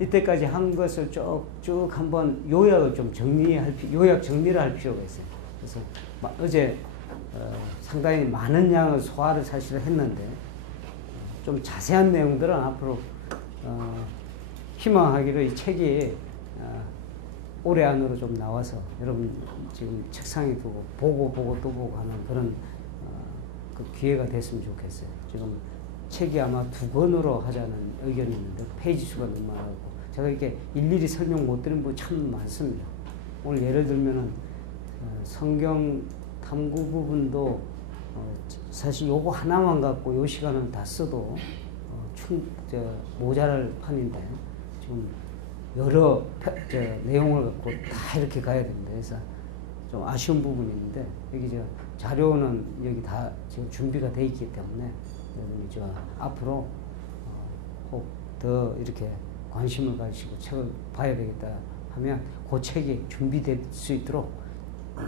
이때까지 한 것을 쭉 한번 요약을 좀 요약 정리를 할 필요가 있어요. 그래서 어제 상당히 많은 양의 소화를 사실 했는데 좀 자세한 내용들은 앞으로 희망하기로 이 책이 올해 안으로 좀 나와서 여러분 지금 책상에 두고 보고 또 보고 하는 그런 그 기회가 됐으면 좋겠어요. 지금 책이 아마 2권으로 하자는 의견이 있는데 페이지 수가 너무 많아서 제가 이렇게 일일이 설명 못 드린 부분 참 많습니다. 오늘 예를 들면은 성경 탐구 부분도 사실 요거 하나만 갖고 요 시간을 다 써도 모자랄 판인데 지금 여러 내용을 갖고 다 이렇게 가야 됩니다. 그래서 좀 아쉬운 부분이 있는데 여기 자료는 여기 다 지금 준비가 돼 있기 때문에 여러분이 앞으로 혹 더 이렇게 관심을 가지시고 책을 봐야 되겠다 하면 그 책이 준비될 수 있도록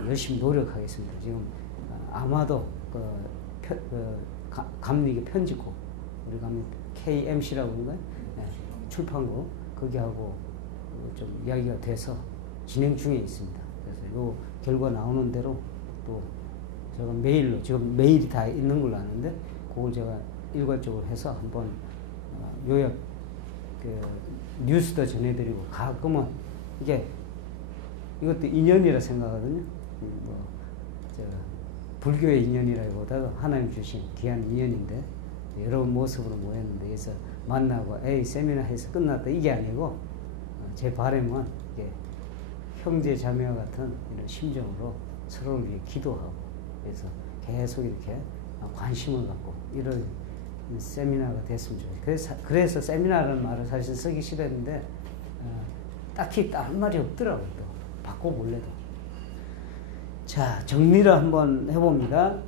열심히 노력하겠습니다. 지금 아마도 감리교 편집국 우리가 KMC라고 하는가요? 네, 출판국 거기하고 좀 이야기가 돼서 진행 중에 있습니다. 그래서 요 결과 나오는 대로 또 제가 메일로 지금 메일이 다 있는 걸로 아는데 그걸 제가 일괄적으로 해서 한번 요약 뉴스도 전해드리고 가끔은 이것도 인연이라 생각하거든요. 불교의 인연이라기보다도 하나님 주신 귀한 인연인데 여러 모습으로 모였는데 그래서 만나고 세미나 해서 끝났다 이게 아니고 제 바람은 이게 형제 자매와 같은 이런 심정으로 서로를 위해 기도하고 그래서 계속 이렇게 관심을 갖고 이런 세미나가 됐으면 좋겠어요. 그래서 세미나라는 말을 사실 쓰기 싫었는데 딱히 다른 말이 없더라고요. 또 바꿔볼래도. 자, 정리를 한번 해봅니다.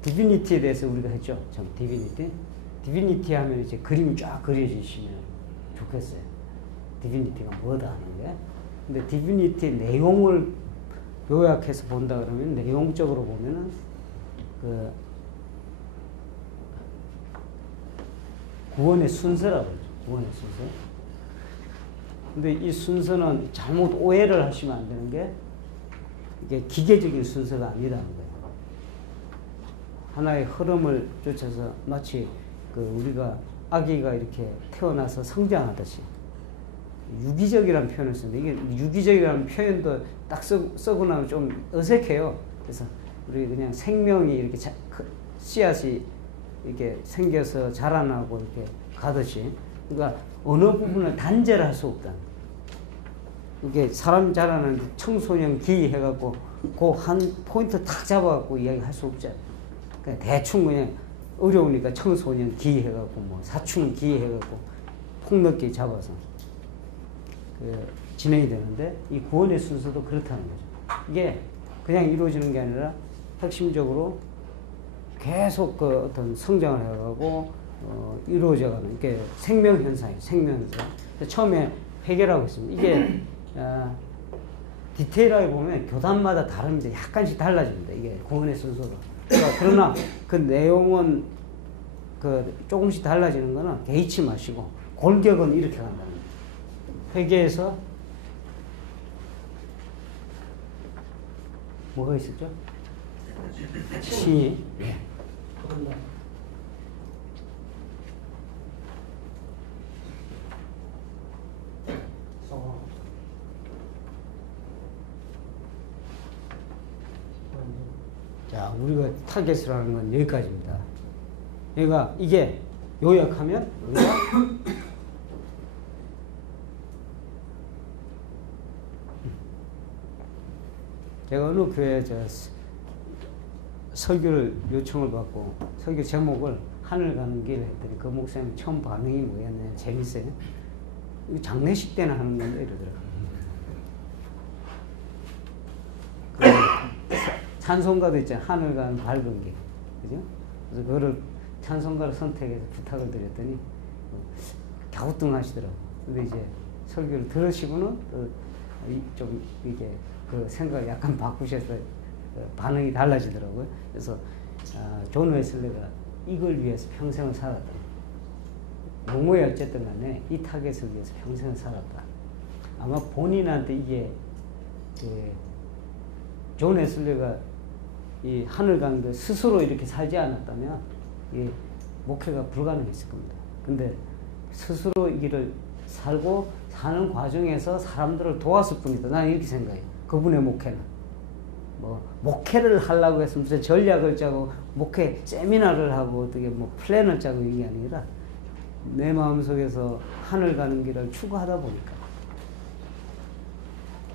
디비니티에 대해서 우리가 했죠. 디비니티 하면 이제 그림이 쫙 그려지시면 좋겠어요. 디비니티가 뭐다 하는 게. 근데 디비니티 내용을 요약해서 본다 그러면 내용적으로 보면은 구원의 순서라고 그러죠. 구원의 순서. 근데 이 순서는 잘못 오해를 하시면 안 되는 게 이게 기계적인 순서가 아니라는 거예요. 하나의 흐름을 쫓아서 마치 우리가 아기가 이렇게 태어나서 성장하듯이 유기적이라는 표현을 쓰는데 이게 유기적이라는 표현도 딱 쓰고 나면 좀 어색해요. 그래서 우리 그냥 생명이 이렇게 씨앗이 이렇게 생겨서 자라나고 이렇게 가듯이 그러니까 어느 부분을 단절할 수 없다. 이게 사람 자라는 청소년 기 해갖고 그 한 포인트 탁 잡아갖고 이야기할 수 없잖아요. 그냥 대충 그냥 어려우니까 청소년 기 해갖고 사춘 기 해갖고 폭넓게 잡아서 진행이 되는데 이 구원의 순서도 그렇다는 거죠. 이게 그냥 이루어지는 게 아니라 핵심적으로 계속 어떤 성장을 해가고 이루어져가는 이게 생명현상이에요. 생명현상. 처음에 회개라고 했습니다. 이게 디테일하게 보면 교단마다 다릅니다. 약간씩 달라집니다. 이게 구원의 순서가. 그러나 그 내용은 조금씩 달라지는 거는 개의치 마시고 골격은 이렇게 간다는 거예요. 회개에서 뭐가 있었죠? 신이 자, 우리가 타겟을 하는 건 여기까지입니다. 그러니까 이게 요약하면 우리가 제가 어느 교회에 설교를 요청을 받고 설교 제목을 하늘 가는 길 했더니 그 목사님 처음 반응이 뭐였냐 재밌어요. 이거 장례식 때나 하는 건데 이러더라고요. 찬송가도 있잖아요. 하늘 가는 밝은 길. 그죠? 그래서 그거를 찬송가를 선택해서 부탁을 드렸더니 갸우뚱하시더라고요. 근데 이제 설교를 들으시고는 좀 이게 생각을 약간 바꾸셔서 반응이 달라지더라고요. 그래서 존 웨슬리가 이걸 위해서 평생을 살았다. 뭐뭐야 어쨌든 간에 이 타겟을 위해서 평생을 살았다. 아마 본인한테 이게 존 웨슬리가 이 하늘 강도 스스로 이렇게 살지 않았다면 이 목회가 불가능했을 겁니다. 근데 스스로 이 길을 살고 사는 과정에서 사람들을 도왔을 뿐이다. 나는 이렇게 생각해요. 그분의 목회는. 뭐 목회를 하려고 해서 무슨 전략을 짜고 목회 세미나를 하고 어떻게 뭐 플랜을 짜고 이게 아니라 내 마음속에서 하늘 가는 길을 추구하다 보니까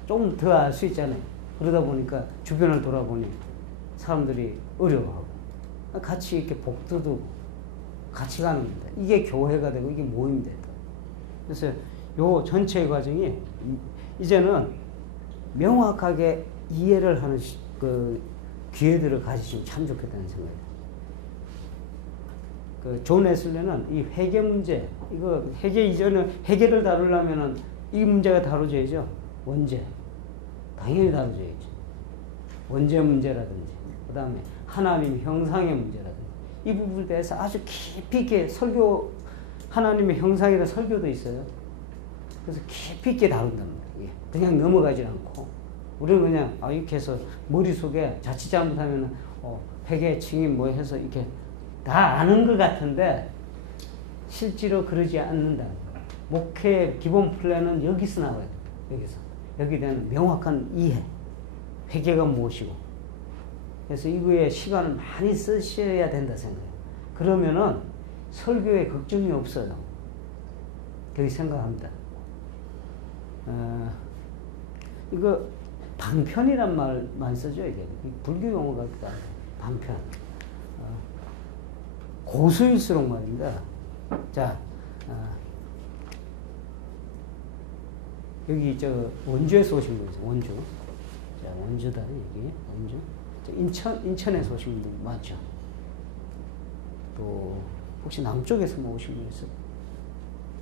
좀 더 알 수 있잖아요. 그러다 보니까 주변을 돌아보니 사람들이 어려워하고 같이 이렇게 복두두고 같이 가는 겁니다. 이게 교회가 되고 이게 모임이 됐다. 그래서 요 전체 과정이 이제는 명확하게 이해를 하는 그 기회들을 가지시면 참 좋겠다는 생각이에요. 그 존 웨슬리는 이 회개 문제, 이거 회개 이전에 회개를 다루려면은 이 문제가 다뤄져야죠. 원죄. 당연히 다뤄져야죠. 원죄 문제라든지, 그 다음에 하나님 형상의 문제라든지, 이 부분에 대해서 아주 깊이 있게 설교, 하나님의 형상이라는 설교도 있어요. 그래서 깊이 있게 다룬답니다. 그냥 넘어가지 않고, 우리는 그냥, 이렇게 해서 머릿속에 자칫 잘못하면, 회개, 증인 뭐 해서 이렇게 다 아는 것 같은데, 실제로 그러지 않는다는 거예요. 목회의 기본 플랜은 여기서 나와요. 여기서. 여기에 대한 명확한 이해. 회개가 무엇이고. 그래서 이거에 시간을 많이 쓰셔야 된다 생각해요. 그러면은 설교에 걱정이 없어요. 그렇게 생각합니다. 이거 방편이란 말 많이 쓰죠, 이게. 불교 용어 같기도 하고. 방편. 고수일수록 말입니다. 자, 여기 원주에서 오신 분 있어요. 원주. 자, 원주다, 여기. 원주. 인천에서 오신 분들 많죠. 또, 혹시 남쪽에서 뭐 오신 분 있어요?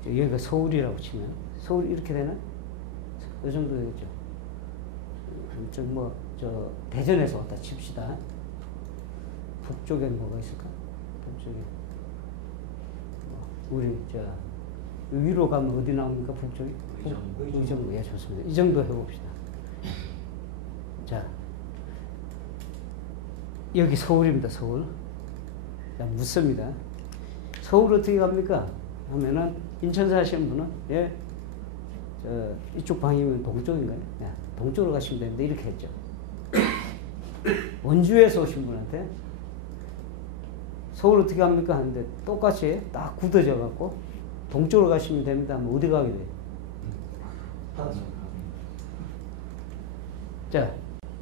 여기가 서울이라고 치면. 서울 이렇게 되나? 이 정도 되겠죠. 대전에서 왔다 칩시다. 북쪽엔 뭐가 있을까? 북쪽에. 우리, 위로 가면 어디 나옵니까? 북쪽이? 의정부. 예, 좋습니다. 이 정도 해봅시다. 자, 여기 서울입니다, 서울. 자, 묻습니다. 서울 어떻게 갑니까? 하면은, 인천 사시는 분은, 예, 이쪽 방이면 동쪽인가요? 야, 동쪽으로 가시면 되는데, 이렇게 했죠. 원주에서 오신 분한테, 서울 어떻게 갑니까? 하는데, 똑같이 딱 굳어져 갖고, 동쪽으로 가시면 됩니다. 하면 어디 가게 돼요? 자,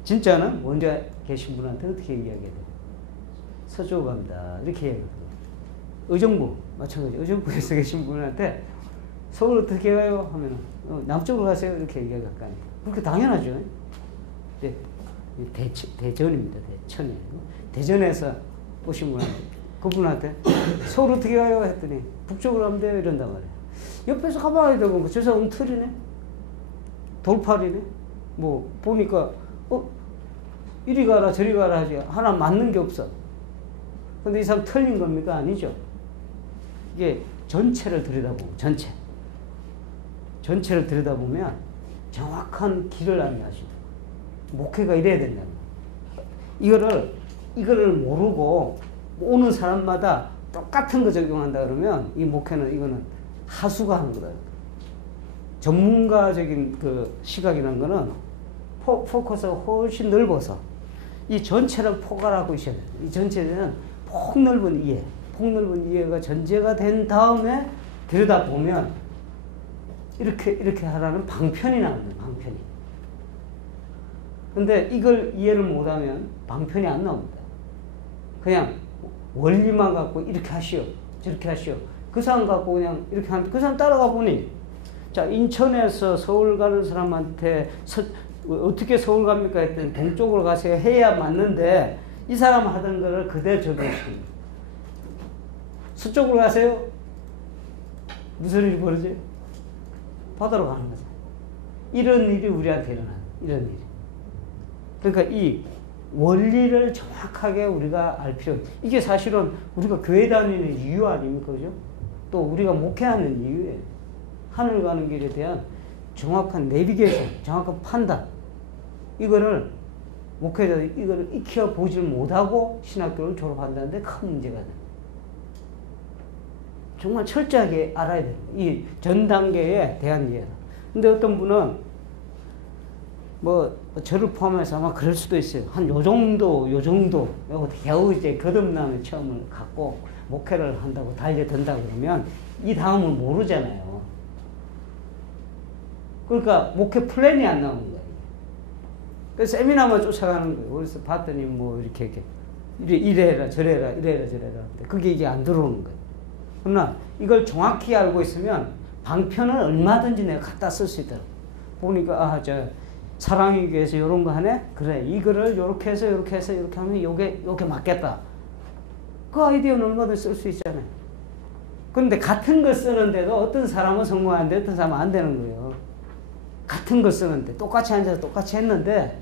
진짜는 원주에 계신 분한테 어떻게 얘기하게 돼요? 서쪽으로 갑니다. 이렇게 얘기하거든요. 의정부, 마찬가지. 의정부에서 계신 분한테 서울 어떻게 가요? 하면 남쪽으로 가세요. 이렇게 얘기할 거 아니에요. 그렇게 당연하죠. 네, 대전입니다. 대천이 아니고. 대전에서 오신 분한테, 그분한테 서울 어떻게 가요? 했더니 북쪽으로 가면 돼요. 이런단 말이에요. 옆에서 가봐야 되고, 저 사람 틀이네? 돌팔이네? 뭐, 보니까, 이리 가라, 저리 가라 하지. 하나 맞는 게 없어. 근데 이 사람 틀린 겁니까? 아니죠. 이게 전체를 들여다보고, 전체를 들여다보면 정확한 길을 안내하시고, 목회가 이래야 된다는 거예요. 이거를 모르고 오는 사람마다 똑같은 거 적용한다 그러면 이 목회는 이거는 하수가 하는 거다. 전문가적인 그 시각이라는 거는 포커스가 훨씬 넓어서 이 전체를 포괄하고 있어야 돼요. 이 전체는 폭넓은 이해가 전제가 된 다음에 들여다보면 이렇게 하라는 방편이 나옵니다. 방편이. 근데 이걸 이해를 못하면 방편이 안 나옵니다. 그냥 원리만 갖고 이렇게 하시오, 저렇게 하시오. 그 사람 갖고 그냥 이렇게 하면 그 사람 따라가 보니, 자, 인천에서 서울 가는 사람한테 어떻게 서울 갑니까? 했더니 동쪽으로 가세요 해야 맞는데 이 사람 하던 거를 그대로 적용시킵니다. 서쪽으로 가세요? 무슨 일이 벌어져요? 바다로 가는 거죠. 이런 일이 우리한테 일어나요. 이런 일이. 그러니까 이 원리를 정확하게 우리가 알 필요. 이게 사실은 우리가 교회 다니는 이유 아닙니까? 그죠? 또 우리가 목회하는 이유예요. 하늘 가는 길에 대한 정확한 내비게이션, 정확한 판단. 이거를 목회자들이 이거를 익혀보질 못하고 신학교를 졸업한다는데 큰 문제가 돼요. 정말 철저하게 알아야 돼요. 이 전 단계에 대한 이해다. 근데 어떤 분은 뭐 저를 포함해서 아마 그럴 수도 있어요. 한 요 정도 겨우 이제 거듭남의 체험을 갖고 목회를 한다고 달려든다 그러면 이 다음을 모르잖아요. 그러니까 목회 플랜이 안 나오는 거예요. 그래서 세미나만 쫓아가는 거예요. 그래서 봤더니 뭐 이렇게 이래라 저래라 그게 이게 안 들어오는 거예요. 그러나 이걸 정확히 알고 있으면 방편은 얼마든지 내가 갖다 쓸 수 있더라고. 보니까 사랑이 위해서 이런 거 하네? 그래, 이거를 요렇게 해서 이렇게 하면 요게 맞겠다. 그 아이디어는 얼마든지 쓸 수 있잖아요. 그런데 같은 걸 쓰는데도 어떤 사람은 성공하는데 어떤 사람은 안 되는 거예요. 같은 걸 쓰는데 똑같이 앉아서 똑같이 했는데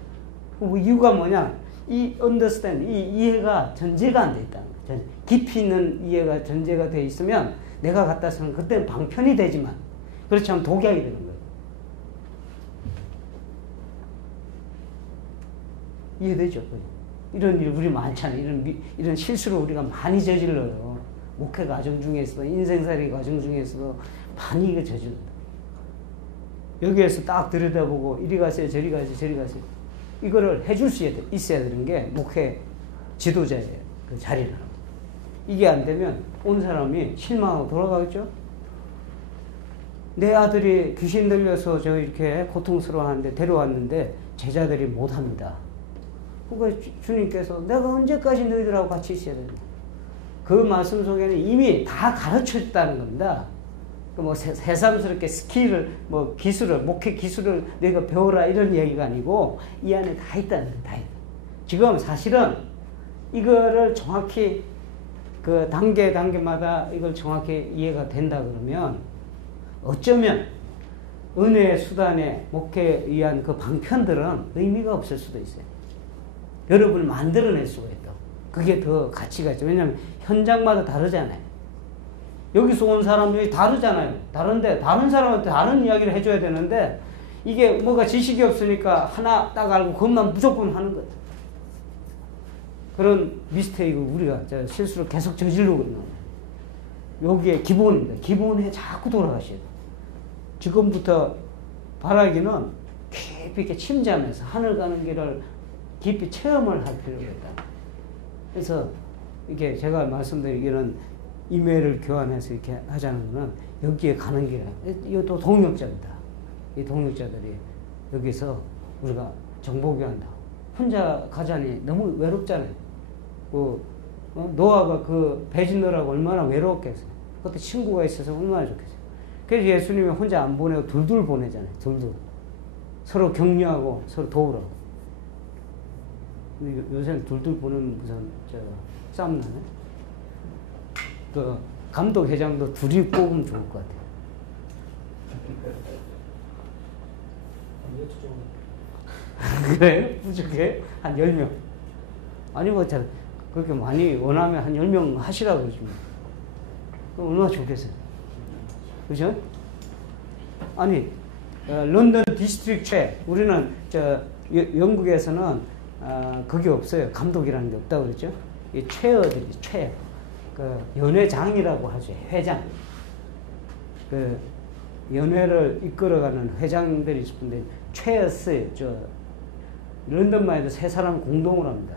이유가 뭐냐? 이 understand, 이 이해가 전제가 안 돼 있다는 거예요. 깊이 있는 이해가 전제가 돼 있으면 내가 갖다 쓰는 그때는 방편이 되지만 그렇지 않으면 독약이 되는 거예요. 이해되죠? 이런 일 우리 많잖아요. 이런 실수를 우리가 많이 저질러요. 목회 과정 중에서도 인생살이 과정 지중에서도 많이 이거 저질러요. 여기에서 딱 들여다보고 이리 가세요 저리 가세요 이거를 해줄 수 있어야 되는 게 목회 지도자의 그 자리라는 거예요. 이게 안 되면 온 사람이 실망하고 돌아가겠죠. 내 아들이 귀신 들려서 저 이렇게 고통스러워하는데 데려왔는데 제자들이 못합니다. 그러니까 주님께서 내가 언제까지 너희들하고 같이 있어야 되나. 그 말씀 속에는 이미 다 가르쳐줬다는 겁니다. 뭐 새삼스럽게 스킬을 기술을 목회 기술을 너희가 배워라 이런 얘기가 아니고 이 안에 다 있다는 거예요. 다 있다. 지금 사실은 이거를 정확히 그 단계마다 이걸 정확히 이해가 된다 그러면 어쩌면 은혜의 수단에 목회에 의한 그 방편들은 의미가 없을 수도 있어요. 여러분을 만들어낼 수가 있다. 그게 더 가치가 있죠. 왜냐하면 현장마다 다르잖아요. 여기서 온 사람들이 다르잖아요. 다른데 다른 사람한테 다른 이야기를 해줘야 되는데 이게 뭐가 지식이 없으니까 하나 딱 알고 그것만 무조건 하는 거죠. 그런 미스테이크를 우리가 실수를 계속 저지르고 있는 거예요. 여기에 기본입니다. 기본에 자꾸 돌아가셔야 돼요. 지금부터 바라기는 깊이 이렇게 침잠해서 하늘 가는 길을 깊이 체험을 할 필요가 있다. 그래서 이게 제가 말씀드리기는 이메일을 교환해서 이렇게 하자는 거는 여기에 가는 길이에요. 이것도 동역자입니다. 이 동역자들이 여기서 우리가 정보교환다. 혼자 가자니 너무 외롭잖아요. 노아가 그 배짓느라고 얼마나 외로웠겠어요. 그것도 친구가 있어서 얼마나 좋겠어요. 그래서 예수님이 혼자 안 보내고 둘둘 보내잖아요. 둘둘. 서로 격려하고 서로 도우라고. 요새는 둘둘 보내면 무슨 싸움 나네. 그 감독 회장도 둘이 뽑으면 좋을 것 같아요. 그래요? 부족해? 한 10명. 아니 뭐 그렇게 많이 원하면 한 10명 하시라고 그러지 뭐. 그럼 얼마나 좋겠어요. 그죠? 아니 런던 디스트릭트 우리는 영국에서는 그게 없어요. 감독이라는 게 없다고 그랬죠. 이 체어들이 체어. 그 연회장이라고 하죠. 회장. 그 연회를 이끌어가는 회장들이 있는데 체어스 런던만 해도 세 사람 공동으로 합니다.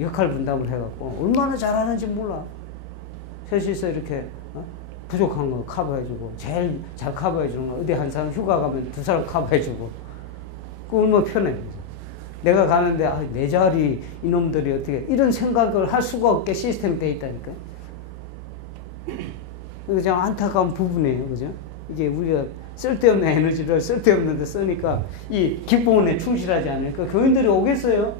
역할 분담을 해갖고 얼마나 잘하는지 몰라. 셋이서 이렇게 부족한 거 커버해주고 제일 잘 커버해주는 거 어디 한 사람 휴가 가면 두 사람 커버해주고 그 얼마나 편해. 내가 가는데 내 자리 이놈들이 어떻게 이런 생각을 할 수가 없게 시스템이 돼 있다니까. 그냥 안타까운 부분이에요. 그죠? 이게 우리가 쓸데없는 에너지를 쓸데없는 데 쓰니까 이 기본에 충실하지 않으니까 교인들이 오겠어요?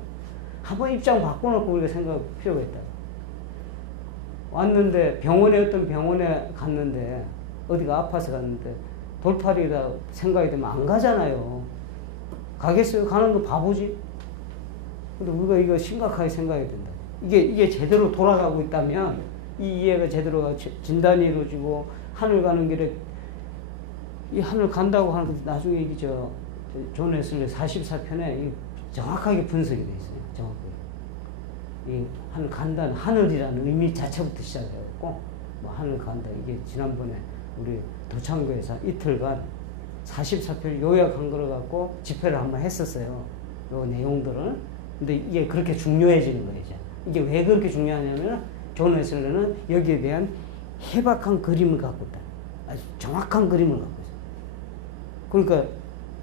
한번 입장 바꿔놓고 우리가 생각할 필요가 있다. 왔는데 어떤 병원에 갔는데 어디가 아파서 갔는데 돌팔이라 생각이 되면 안 가잖아요. 가겠어요? 가는 거 바보지? 근데 우리가 이거 심각하게 생각해야 된다. 이게 제대로 돌아가고 있다면 이 이해가 제대로 진단이 이루어지고 하늘 가는 길에 이 하늘 간다고 하는 것 나중에 이게 존 웨슬리 44편에 정확하게 분석이 돼 있어요. 정확하게. 이 하늘 간다는 하늘이라는 의미 자체부터 시작해갖고 뭐 하늘 간다 이게 지난번에 우리 도창구에서 이틀간 44편 요약한 거를 갖고 집회를 한번 했었어요. 요 내용들을. 근데 이게 그렇게 중요해지는 거예요. 이게 왜 그렇게 중요하냐면 존 웨슬리는 여기에 대한 해박한 그림을 갖고 있다. 아주 정확한 그림을 갖고 있어요. 그러니까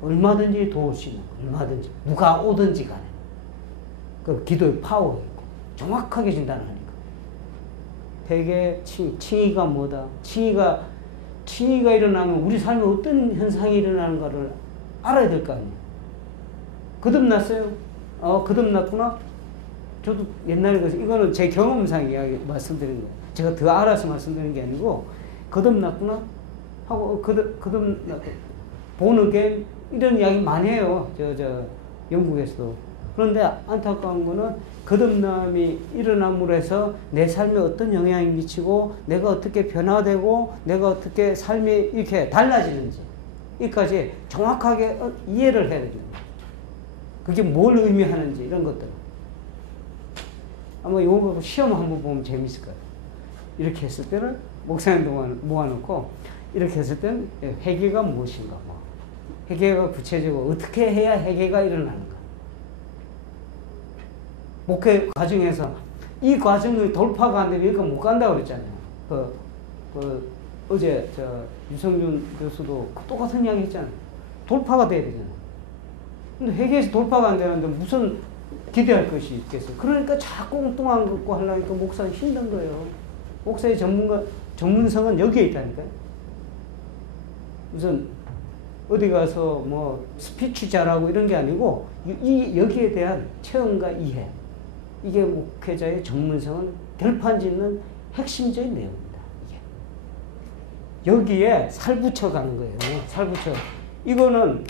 얼마든지 도울 수 있는 얼마든지 누가 오든지 간에 그 기도의 파워가 있고 정확하게 진단하니까 대개 칭의가 뭐다. 칭의가 일어나면 우리 삶에 어떤 현상이 일어나는가를 알아야 될 거 아니에요. 거듭났어요. 거듭났구나. 저도 옛날에 이거는 제 경험상 이야기 말씀드리는 거예요. 제가 더 알아서 말씀드리는 게 아니고 거듭났구나 하고 보너겐 이런 이야기 많이 해요. 영국에서도. 그런데 안타까운 거는 거듭남이 일어남으로 해서 내 삶에 어떤 영향이 미치고 내가 어떻게 변화되고 내가 어떻게 삶이 이렇게 달라지는지 여기까지 정확하게 이해를 해야 됩니다. 그게 뭘 의미하는지 이런 것들. 아마 이거 시험 한번 보면 재밌을 거예요. 이렇게 했을 때는 목사님 모아놓고 이렇게 했을 때는 회개가 무엇인가 회개가 구체적으로 어떻게 해야 회개가 일어나는가. 목회 과정에서 이 과정의 돌파가 안 되면 여기가 못 간다고 그랬잖아요. 어제 유성준 교수도 똑같은 이야기 했잖아요. 돌파가 돼야 되잖아요. 근데 회개에서 돌파가 안 되는데 무슨 기대할 것이 있겠어요. 그러니까 자꾸 엉뚱한 것고 하려니까 목사는 힘든 거예요. 목사의 전문성은 여기에 있다니까요. 무슨 어디 가서 뭐 스피치 잘하고 이런 게 아니고 여기에 대한 체험과 이해. 이게 목회자의 전문성은 결판짓는 핵심적인 내용입니다. 이게. 여기에 살붙여가는 거예요. 살붙여. 이거는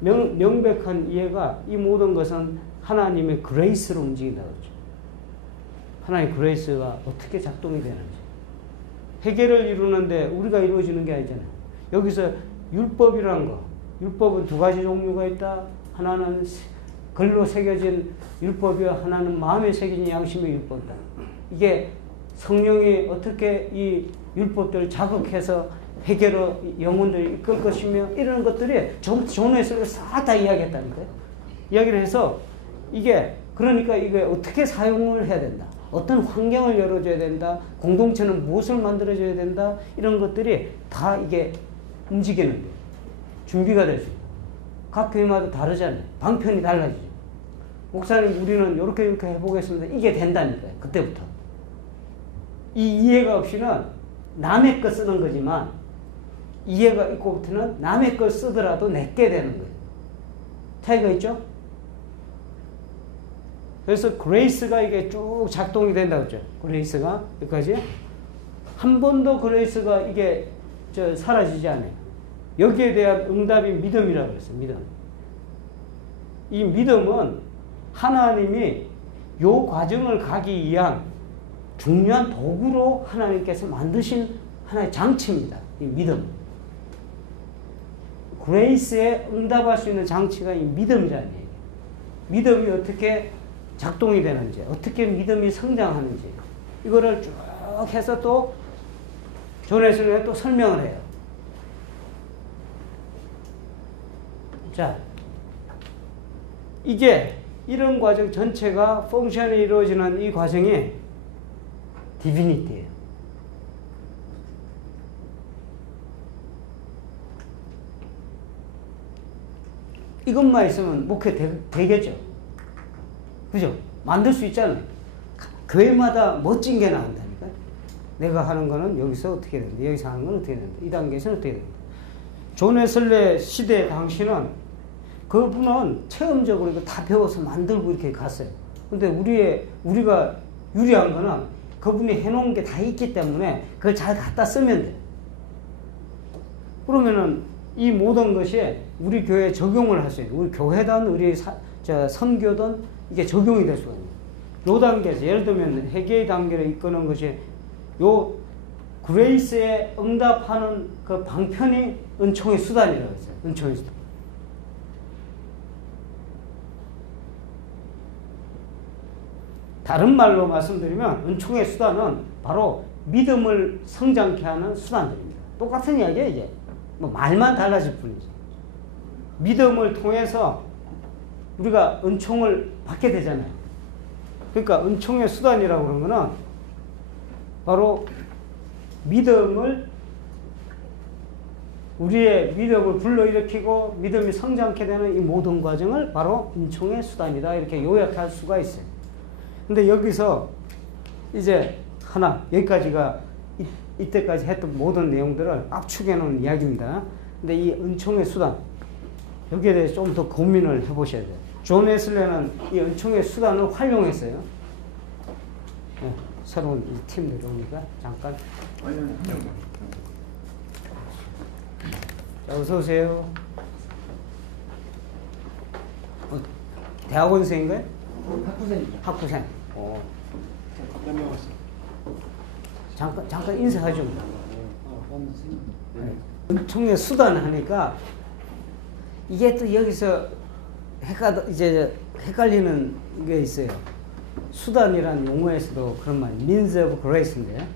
명백한 이해가 이 모든 것은 하나님의 그레이스로 움직인다고 그러죠. 하나님의 그레이스가 어떻게 작동이 되는지. 회개를 이루는데 우리가 이루어지는 게 아니잖아요. 여기서 율법이라는 거. 율법은 두 가지 종류가 있다. 하나는 글로 새겨진 율법이요. 하나는 마음에 새겨진 양심의 율법이다. 이게 성령이 어떻게 이 율법들을 자극해서 회개로 영혼들을 이끌 것이며 이런 것들이 존 웨슬리가 싹 다 이야기했다니까요. 이야기를 해서 그러니까 이게 어떻게 사용을 해야 된다. 어떤 환경을 열어줘야 된다. 공동체는 무엇을 만들어줘야 된다. 이런 것들이 다 이게 움직이는 거예요. 준비가 되죠. 각 교회마다 다르잖아요. 방편이 달라지죠. 목사님 우리는 이렇게 해보겠습니다. 이게 된다니까요. 그때부터. 이 이해가 없이는 남의 거 쓰는 거지만 이해가 있고부터는 남의 걸 쓰더라도 내게 되는 거예요. 차이가 있죠? 그래서 그레이스가 이게 쭉 작동이 된다고 했죠. 그레이스가 여기까지. 한 번도 그레이스가 이게 사라지지 않아요. 여기에 대한 응답이 믿음이라고 그랬어요. 믿음. 이 믿음은 하나님이 요 과정을 가기 위한 중요한 도구로 하나님께서 만드신 하나의 장치입니다. 이 믿음. 그레이스에 응답할 수 있는 장치가 이 믿음이잖아요. 믿음이 어떻게 작동이 되는지, 어떻게 믿음이 성장하는지, 이거를 쭉 해서 또 존 웨슬리가 또 설명을 해요. 자, 이런 과정 전체가 펑션이 이루어지는 이 과정이 디비니티예요. 이것만 있으면 목회 되겠죠. 그죠? 만들 수 있잖아요. 교회마다 멋진 게 나온다니까. 내가 하는 거는 여기서 어떻게 된다. 여기서 하는 건 어떻게 된다. 이 단계에서는 어떻게 된다. 존 웨슬리 시대 당시는 그분은 체험적으로 이거 다 배워서 만들고 이렇게 갔어요. 근데 우리가 유리한 거는 그분이 해놓은 게 다 있기 때문에 그걸 잘 갖다 쓰면 돼. 그러면은 이 모든 것이 우리 교회에 적용을 할 수 있는, 우리 교회든 우리 선교든 이게 적용이 될 수가 있는. 요 단계에서 예를 들면 회개의 단계를 이끄는 것이 요 그레이스에 응답하는 그 방편이 은총의 수단이라고 했어요. 은총의 수단. 다른 말로 말씀드리면 은총의 수단은 바로 믿음을 성장케 하는 수단들입니다. 똑같은 이야기예요. 이제 뭐 말만 달라질 뿐이죠. 믿음을 통해서 우리가 은총을 받게 되잖아요. 그러니까 은총의 수단이라고 그러는 거는 바로 우리의 믿음을 불러일으키고 믿음이 성장케 되는 이 모든 과정을 바로 은총의 수단이다, 이렇게 요약할 수가 있어요. 근데 여기서 이제 여기까지가 이때까지 했던 모든 내용들을 압축해 놓은 이야기입니다. 근데 이 은총의 수단, 여기에 대해서 좀 더 고민을 해보셔야 돼요. 존 웨슬레는 이 은총의 수단을 활용했어요. 네, 새로운 팀 내려오니까 잠깐. 자, 어서 오세요. 대학원생인가요? 학부생입니다. 학부생. 잠깐 인사하죠. 네. 은총의 수단 하니까 이게 또 여기서 헷갈리는 게 있어요. 수단이라는 용어에서도 그런 말, means of grace인데,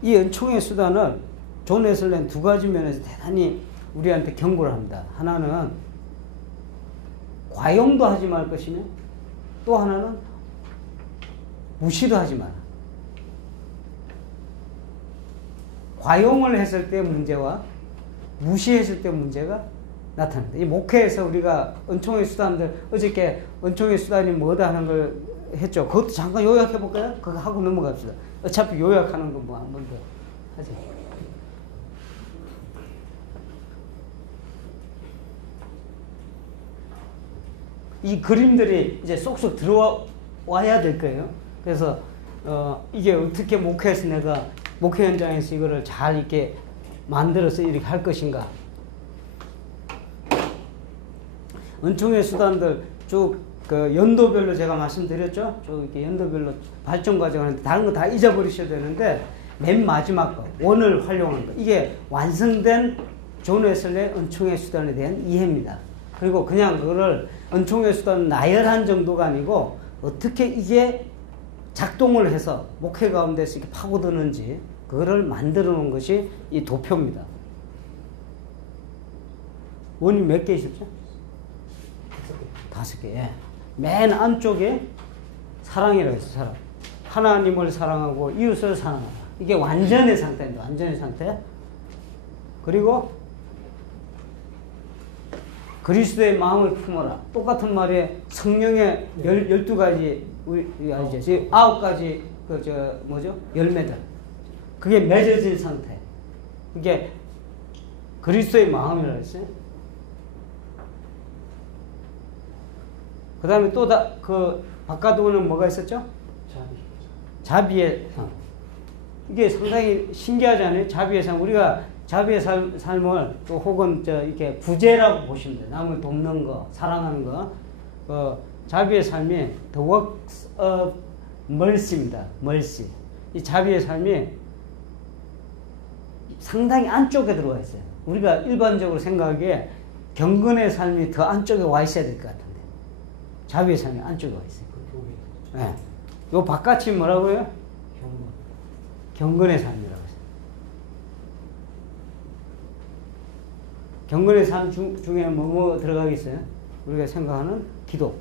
이 은총의 수단을 존 웨슬레는 두 가지 면에서 대단히 우리한테 경고를 합니다. 하나는 과용도 하지 말 것이며, 또 하나는 무시도 하지 마라. 과용을 했을 때 문제와 무시했을 때 문제가 나타납니다. 이 목회에서 우리가 은총의 수단들, 어저께 은총의 수단이 뭐다 하는 걸 했죠. 그것도 잠깐 요약해 볼까요? 그거 하고 넘어갑시다. 어차피 요약하는 거 뭐 한 번 더 하죠. 이 그림들이 이제 쏙쏙 들어와야 될 거예요. 그래서 이게 어떻게 목회에서 내가 목회 현장에서 이거를 잘 이렇게 만들어서 이렇게 할 것인가. 은총의 수단들 쭉 그 연도별로 제가 말씀드렸죠. 쭉 이렇게 연도별로 발전 과정을 다른 거 다 잊어버리셔야 되는데, 맨 마지막 거, 원을 활용한 거, 이게 완성된 존 웨슬레의 은총의 수단에 대한 이해입니다. 그리고 그냥 그거를 은총의 수단은 나열한 정도가 아니고 어떻게 이게 작동을 해서 목회 가운데서 이렇게 파고드는지 그거를 만들어 놓은 것이 이 도표입니다. 원이 몇 개 있었죠? 5개. 예. 맨 안쪽에 사랑이라고 했어요. 사랑. 하나님을 사랑하고 이웃을 사랑하라. 이게 완전의 상태입니다. 완전의 상태. 그리고 그리스도의 마음을 품어라. 똑같은 말에 성령의 12가지, 우리 알죠? 9가지, 열매들. 그게 맺어진 상태. 그게 그리스도의 마음이라고 했어요. 그 다음에 또 바깥으로는 뭐가 있었죠? 자비의 삶. 이게 상당히 신기하지 않아요? 자비의 삶. 우리가 자비의 삶을 또 혹은 이렇게 구제라고 보시면 돼요. 남을 돕는 거, 사랑하는 거. 자비의 삶이 the works of mercy입니다. mercy. 이 자비의 삶이 상당히 안쪽에 들어와 있어요. 우리가 일반적으로 생각하기에 경건의 삶이 더 안쪽에 와 있어야 될 것 같은데, 자비의 삶이 안쪽에 와 있어요. 네. 요 바깥이 뭐라고요? 경건의 삶이라고 했어요. 경건의 삶 중에 뭐 들어가겠어요? 우리가 생각하는 기도,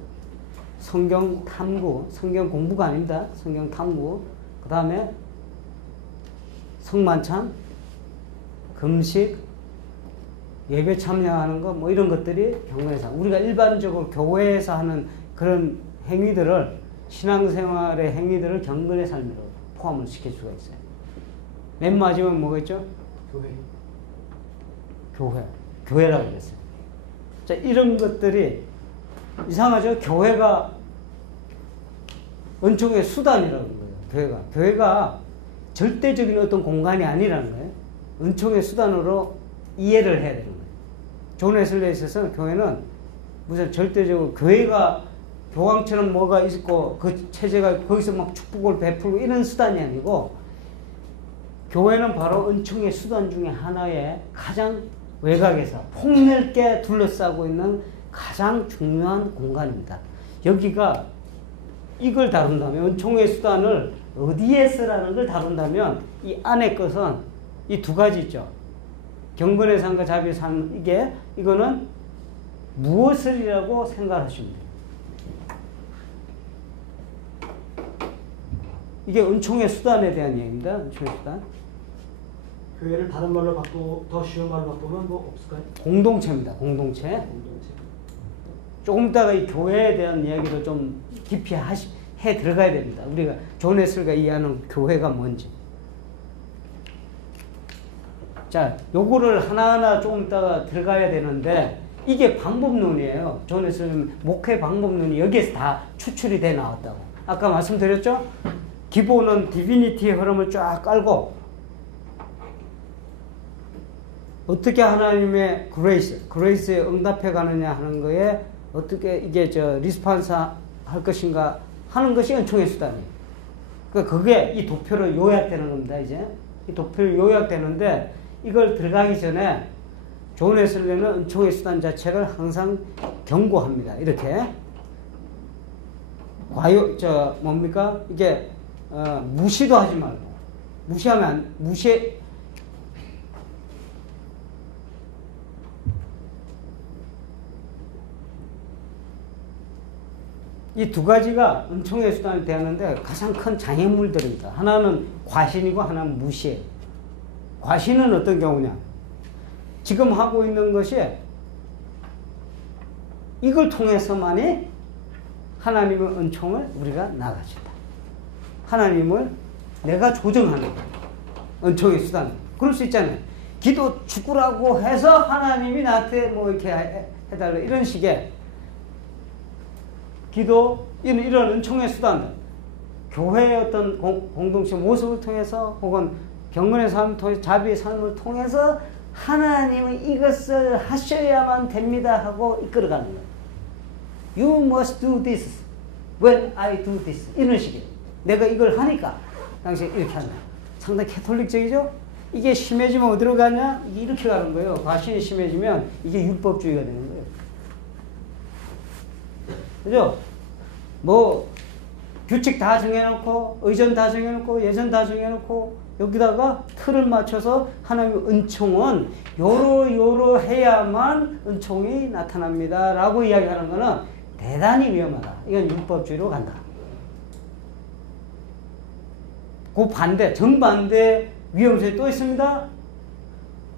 성경 탐구, 성경 공부가 아닙니다. 성경 탐구, 그 다음에 성만찬, 금식, 예배 참여하는 거, 뭐 이런 것들이 경건의 삶. 우리가 일반적으로 교회에서 하는 그런 행위들을, 신앙생활의 행위들을 경건의 삶으로 포함을 시킬 수가 있어요. 맨 마지막에 뭐겠죠? 교회라고 그랬어요. 자, 이런 것들이 이상하죠? 교회가 은총의 수단이라는 거예요. 교회가 절대적인 어떤 공간이 아니라는 거예요. 은총의 수단으로 이해를 해야 되는 거예요. 존 웨슬레에 있어서 교회는 무슨 절대적으로 교회가 교황처럼 뭐가 있고 그 체제가 거기서 막 축복을 베풀고 이런 수단이 아니고 교회는 바로 은총의 수단 중에 하나의 가장 외곽에서 폭넓게 둘러싸고 있는 가장 중요한 공간입니다. 여기가 이걸 다룬다면 은총의 수단을 어디에 쓰라는 걸 다룬다면 이 안에 것은 이 두 가지 있죠. 경건의 삶과 자비의 삶 이거는 무엇을이라고 생각하시면 돼요. 이게 은총의 수단에 대한 얘기입니다. 은총의 수단. 교회를 다른 말로 더 쉬운 말로 바꾸면 뭐 없을까요? 공동체입니다. 공동체. 조금 이따가 이 교회에 대한 이야기를 좀 깊이 해 들어가야 됩니다. 우리가 존 웨슬리가 이해하는 교회가 뭔지. 자, 요거를 하나하나 조금 이따가 들어가야 되는데 이게 방법론이에요. 존 웨슬리 목회 방법론이 여기에서 다 추출이 돼 나왔다고. 아까 말씀드렸죠? 기본은 디비니티의 흐름을 쫙 깔고 어떻게 하나님의 그레이스에 응답해 가느냐 하는 거에 어떻게 이게 리스판스 할 것인가 하는 것이 은총의 수단이에요. 그러니까 그게 이 도표로 요약되는 겁니다, 이제. 이 도표로 요약되는데 이걸 들어가기 전에 존 웨슬리는 은총의 수단 자체를 항상 경고합니다. 이렇게. 뭡니까? 이게, 무시도 하지 말고. 이 두 가지가 은총의 수단이 되었는데 가장 큰 장애물들입니다. 하나는 과신이고 하나는 무시예요. 과신은 어떤 경우냐? 지금 하고 있는 것이 이걸 통해서만이 하나님의 은총을 우리가 나가준다. 하나님을 내가 조정하는 거예요. 은총의 수단. 그럴 수 있잖아요. 기도 죽으라고 해서 하나님이 나한테 뭐 이렇게 해달라 이런 식의 기도, 이런 은총의 수단들, 교회의 어떤 공동체 모습을 통해서 혹은 경건의 삶을 통해서 자비의 삶을 통해서 하나님은 이것을 하셔야만 됩니다 하고 이끌어가는 거예요. You must do this when I do this. 이런 식이에요. 내가 이걸 하니까 당신 이렇게 한다. 상당히 캐톨릭적이죠? 이게 심해지면 어디로 가냐? 이게 이렇게 가는 거예요. 과신이 심해지면 이게 율법주의가 되는 거예요. 그죠? 뭐 규칙 다 정해놓고 의전 다 정해놓고 예전 다 정해놓고 여기다가 틀을 맞춰서 하나님의 은총은 요로 해야만 은총이 나타납니다 라고 이야기하는 거는 대단히 위험하다. 이건 율법주의로 간다. 그 반대, 정반대 위험성이 또 있습니다.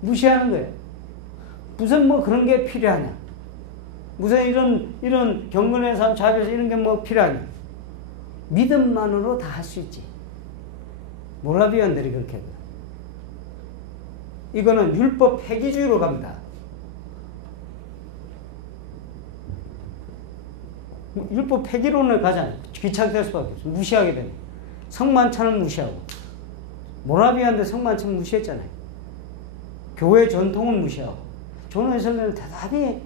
무시하는 거예요. 무슨 뭐 그런 게 필요하냐? 무슨 이런 경건의 삶, 자비에서 이런 게 뭐 필요하냐? 믿음만으로 다 할 수 있지. 모라비안들이 그렇게 해요. 이거는 율법 폐기주의로 갑니다. 율법 폐기론을 가잖아요. 귀찮게 될 수밖에 없어요. 무시하게 됩니다. 성만찬은 무시하고. 모라비안들 성만찬 무시했잖아요. 교회 전통은 무시하고. 존 웨슬리는 대단히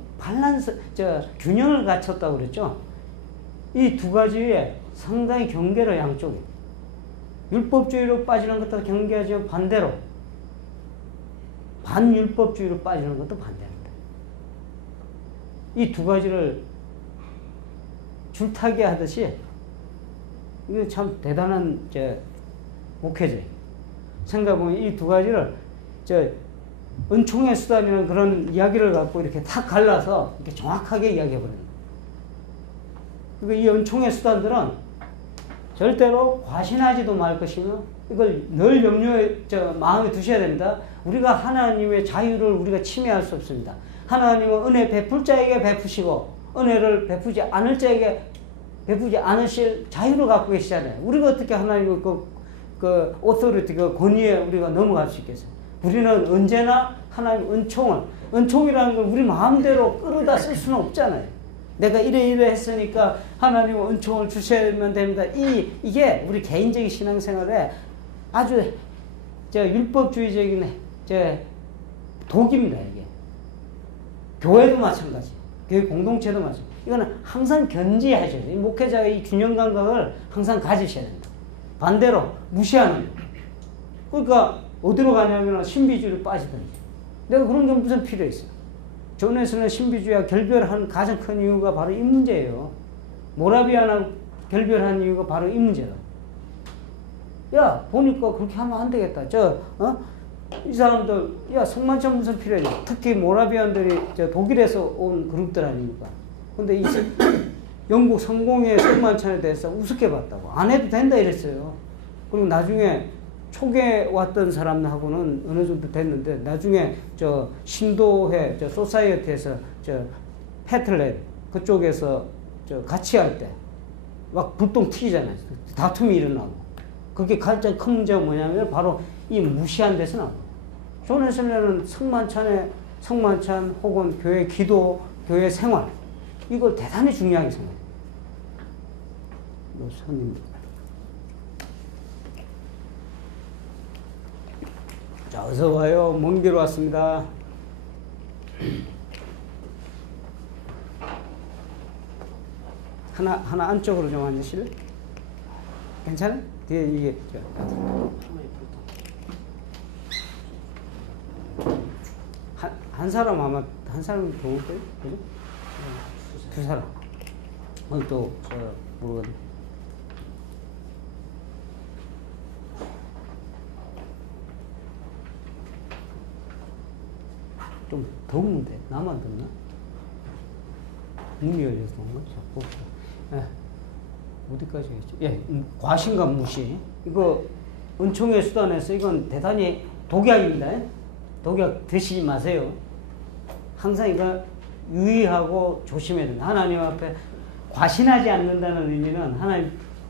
균형을 갖췄다고 그랬죠. 이 두 가지에 상당히 경계로 양쪽에. 율법주의로 빠지는 것도 경계하지만 반대로. 반율법주의로 빠지는 것도 반대합니다. 이 두 가지를 줄타기 하듯이, 이거 참 대단한, 목회자예요. 생각해보면 이 두 가지를, 은총의 수단이라는 그런 이야기를 갖고 이렇게 탁 갈라서 이렇게 정확하게 이야기해버리는 거예요. 그러니까 이 은총의 수단들은 절대로 과신하지도 말 것이며 이걸 늘 염려에 마음에 두셔야 됩니다. 우리가 하나님의 자유를 우리가 침해할 수 없습니다. 하나님은 은혜 베풀 자에게 베푸시고 은혜를 베푸지 않을 자에게 베푸지 않으실 자유를 갖고 계시잖아요. 우리가 어떻게 하나님의 그 오토리티, 그 권위에 우리가 넘어갈 수 있겠어요? 우리는 언제나 하나님 은총이라는 걸 우리 마음대로 끌어다 쓸 수는 없잖아요. 내가 이래 했으니까 하나님은 은총을 주셔야만 됩니다. 이게 우리 개인적인 신앙생활에 아주 율법주의적인 독입니다. 이게 교회도 마찬가지, 교회 공동체도 마찬가지. 이거는 항상 견지하셔야 돼요. 목회자의 이 균형 감각을 항상 가지셔야 된다. 반대로 무시하는 거. 그러니까 어디로 가냐면 신비주의로 빠지든지. 내가 그런 게 무슨 필요 있어요. 존에서는 신비주의와 결별한 가장 큰 이유가 바로 이 문제예요. 모라비안하고 결별한 이유가 바로 이 문제다. 야, 보니까 그렇게 하면 안 되겠다. 이 사람들, 야, 성만찬 무슨 필요해? 특히 모라비안들이 독일에서 온 그룹들 아닙니까? 근데 이 영국 성공의 성만찬에 대해서 우습게 봤다고. 안 해도 된다 이랬어요. 그리고 나중에 초기에 왔던 사람하고는 어느 정도 됐는데, 나중에 신도회, 소사이어티에서 패틀렛, 그쪽에서 같이 할 때, 막 불똥 튀잖아요. 다툼이 일어나고. 그게 가장 큰 문제가 뭐냐면, 바로 이 무시한 데서 나와요. 존 웨슬리는 성만찬 혹은 교회 기도, 교회 생활, 이걸 대단히 중요하게 생각해요. 손님. 자, 어서 와요. 먼 길 왔습니다. 하나 안쪽으로 좀 앉으실래? 괜찮아? 뒤에 이게 한 사람 아마 한 사람 더 올 거예요, 그죠? 두 사람. 또 모르거든. 좀 더운데 나만 덥나? 문이 열려서 그런 거죠. 봅시다. 예. 어디까지 했지? 예, 과신과 무시. 이거 은총의 수단에서 이건 대단히 독약입니다. 독약 드시지 마세요. 항상 이거 유의하고 조심해야 된다. 하나님 앞에 과신하지 않는다는 의미는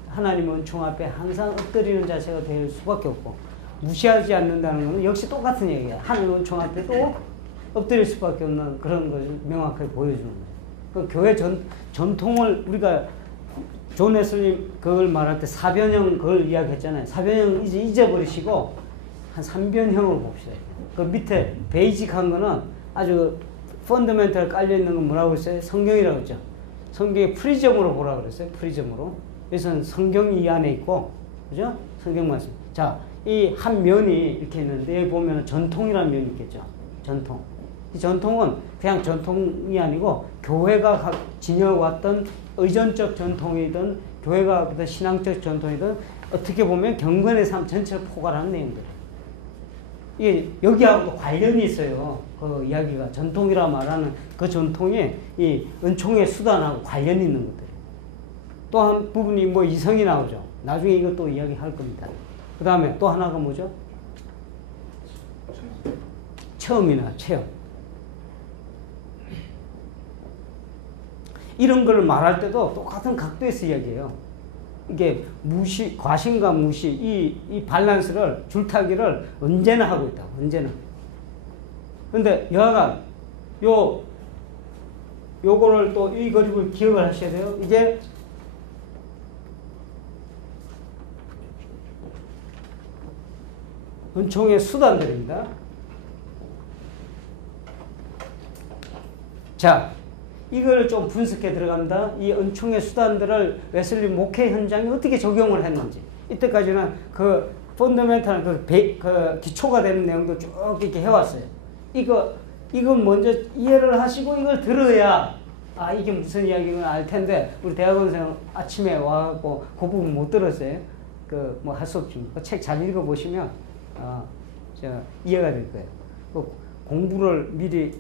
하나님 은총 앞에 항상 엎드리는 자세가 될 수밖에 없고, 무시하지 않는다는 것은 역시 똑같은 얘기야. 하나님 은총 앞에 또 엎드릴 수밖에 없는 그런 것을 명확하게 보여주는 거예요. 그 교회 전통을 우리가 존 웨슬리 그걸 말할 때 사변형 그걸 이야기했잖아요. 사변형 이제 잊어버리시고 한 3변형으로 봅시다. 그 밑에 베이직한 거는 아주 펀더멘털 깔려있는 건 뭐라고 했어요? 성경이라고 했죠. 성경의 프리즘으로 보라고 그랬어요. 프리즘으로. 그래서 성경이 이 안에 있고, 그죠? 성경 말씀. 자, 이 한 면이 이렇게 있는데, 여기 보면 전통이라는 면이 있겠죠. 전통. 이 전통은 그냥 전통이 아니고, 교회가 지녀왔던 의존적 전통이든, 교회가 어떤 신앙적 전통이든, 어떻게 보면 경건의 삶 전체를 포괄하는 내용들. 이게 여기하고 관련이 있어요. 그 이야기가 전통이라 말하는 그 전통이 이 은총의 수단하고 관련이 있는 것들. 또 한 부분이 뭐 이성이 나오죠. 나중에 이것도 이야기할 겁니다. 그 다음에 또 하나가 뭐죠? 체험이나 체험. 이런 걸 말할 때도 똑같은 각도에서 이야기해요. 이게 무시, 과신과 무시, 이 밸런스를, 줄타기를 언제나 하고 있다. 언제나. 근데 여하간, 요거를 또 이 그림을 기억을 하셔야 돼요. 이게 은총의 수단들입니다. 자, 이걸 좀 분석해 들어간다. 이 은총의 수단들을 웨슬리 목회 현장에 어떻게 적용을 했는지. 이때까지는 그 펀더멘탈 그 기초가 되는 내용도 쭉 이렇게 해왔어요. 이건 먼저 이해를 하시고 이걸 들어야 이게 무슨 이야기인가 알 텐데, 우리 대학원생 아침에 와갖고 그 부분 못 들었어요. 뭐 할 수 없지만 그 책 잘 읽어보시면 이해가 될 거예요. 공부를 미리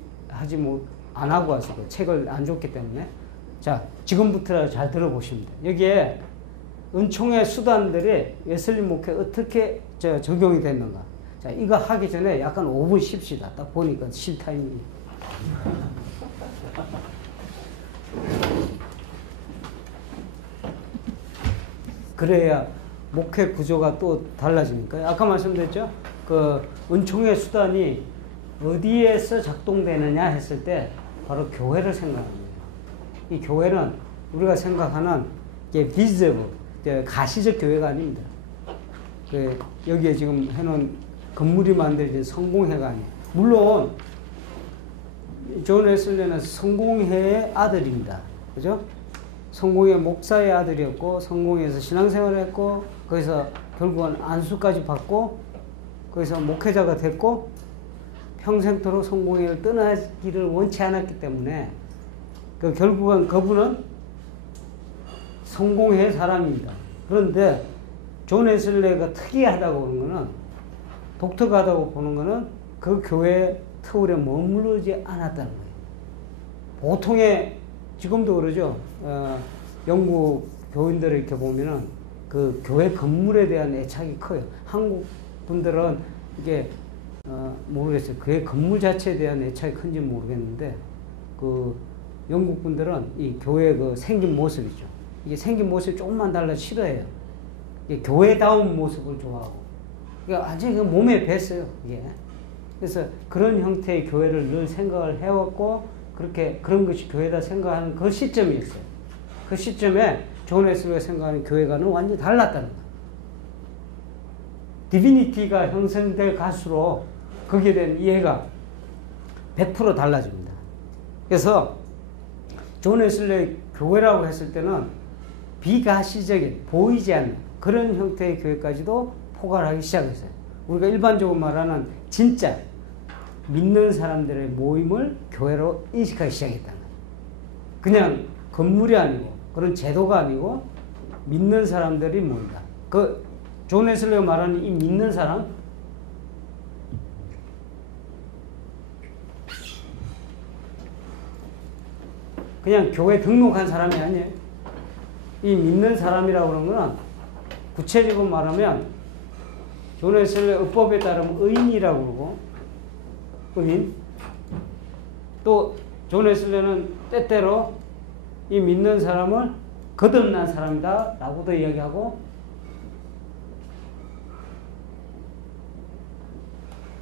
안 하고 와서 그 책을 안 줬기 때문에. 자, 지금부터 잘 들어보시면 돼요. 여기에 은총의 수단들이 웨슬리 목회에 어떻게 적용이 됐는가. 자, 이거 하기 전에 약간 5분 쉽시다. 딱 보니까 쉴 타이밍이. 그래야 목회 구조가 또 달라지니까요. 아까 말씀드렸죠? 그 은총의 수단이 어디에서 작동되느냐 했을 때 바로 교회를 생각합니다. 이 교회는 우리가 생각하는 이게 비즈블, 가시적 교회가 아닙니다. 여기에 지금 해놓은 건물이 만들어진 성공회가 아니에요. 물론 존 웨슬리는 성공회의 아들입니다. 그죠? 성공회 목사의 아들이었고, 성공회에서 신앙생활을 했고, 거기서 결국은 안수까지 받고, 거기서 목회자가 됐고, 평생토록 성공회를 떠나기를 원치 않았기 때문에, 결국은 그분은 성공회 사람입니다. 그런데 존 웨슬레이가 특이하다고 보는 거는, 독특하다고 보는 거는 그 교회 터울에 머무르지 않았다는 거예요. 보통의, 지금도 그러죠. 영국 교인들을 이렇게 보면은 그 교회 건물에 대한 애착이 커요. 한국 분들은 이게, 모르겠어요. 교회 건물 자체에 대한 애착이 큰지 모르겠는데, 그 영국 분들은 이 교회 그 생긴 모습이죠. 이게 생긴 모습이 조금만 달라 싫어해요. 이게 교회다운 모습을 좋아하고. 그러니까 완전히 그 몸에 뱄어요, 이게. 그래서 그런 형태의 교회를 늘 생각을 해왔고, 그런 것이 교회다 생각하는 그 시점이었어요. 그 시점에 존 웨슬리가 생각하는 교회가는 완전히 달랐다는 거예요. 디비니티가 형성될 갈수록 거기에 대한 이해가 100% 달라집니다. 그래서 존 웨슬리의 교회라고 했을 때는 비가시적인, 보이지 않는 그런 형태의 교회까지도 포괄하기 시작했어요. 우리가 일반적으로 말하는 진짜 믿는 사람들의 모임을 교회로 인식하기 시작했다는 거예요. 그냥 건물이 아니고 그런 제도가 아니고 믿는 사람들이 모인다. 그 존 웨슬리가 말하는 이 믿는 사람, 그냥 교회 등록한 사람이 아니에요. 이 믿는 사람이라고 그러는 거는 구체적으로 말하면 존 웨슬리의 의법에 따르면 의인이라고 그러고, 의인. 또 존 웨슬리는 때때로 이 믿는 사람을 거듭난 사람이다 라고도 이야기하고,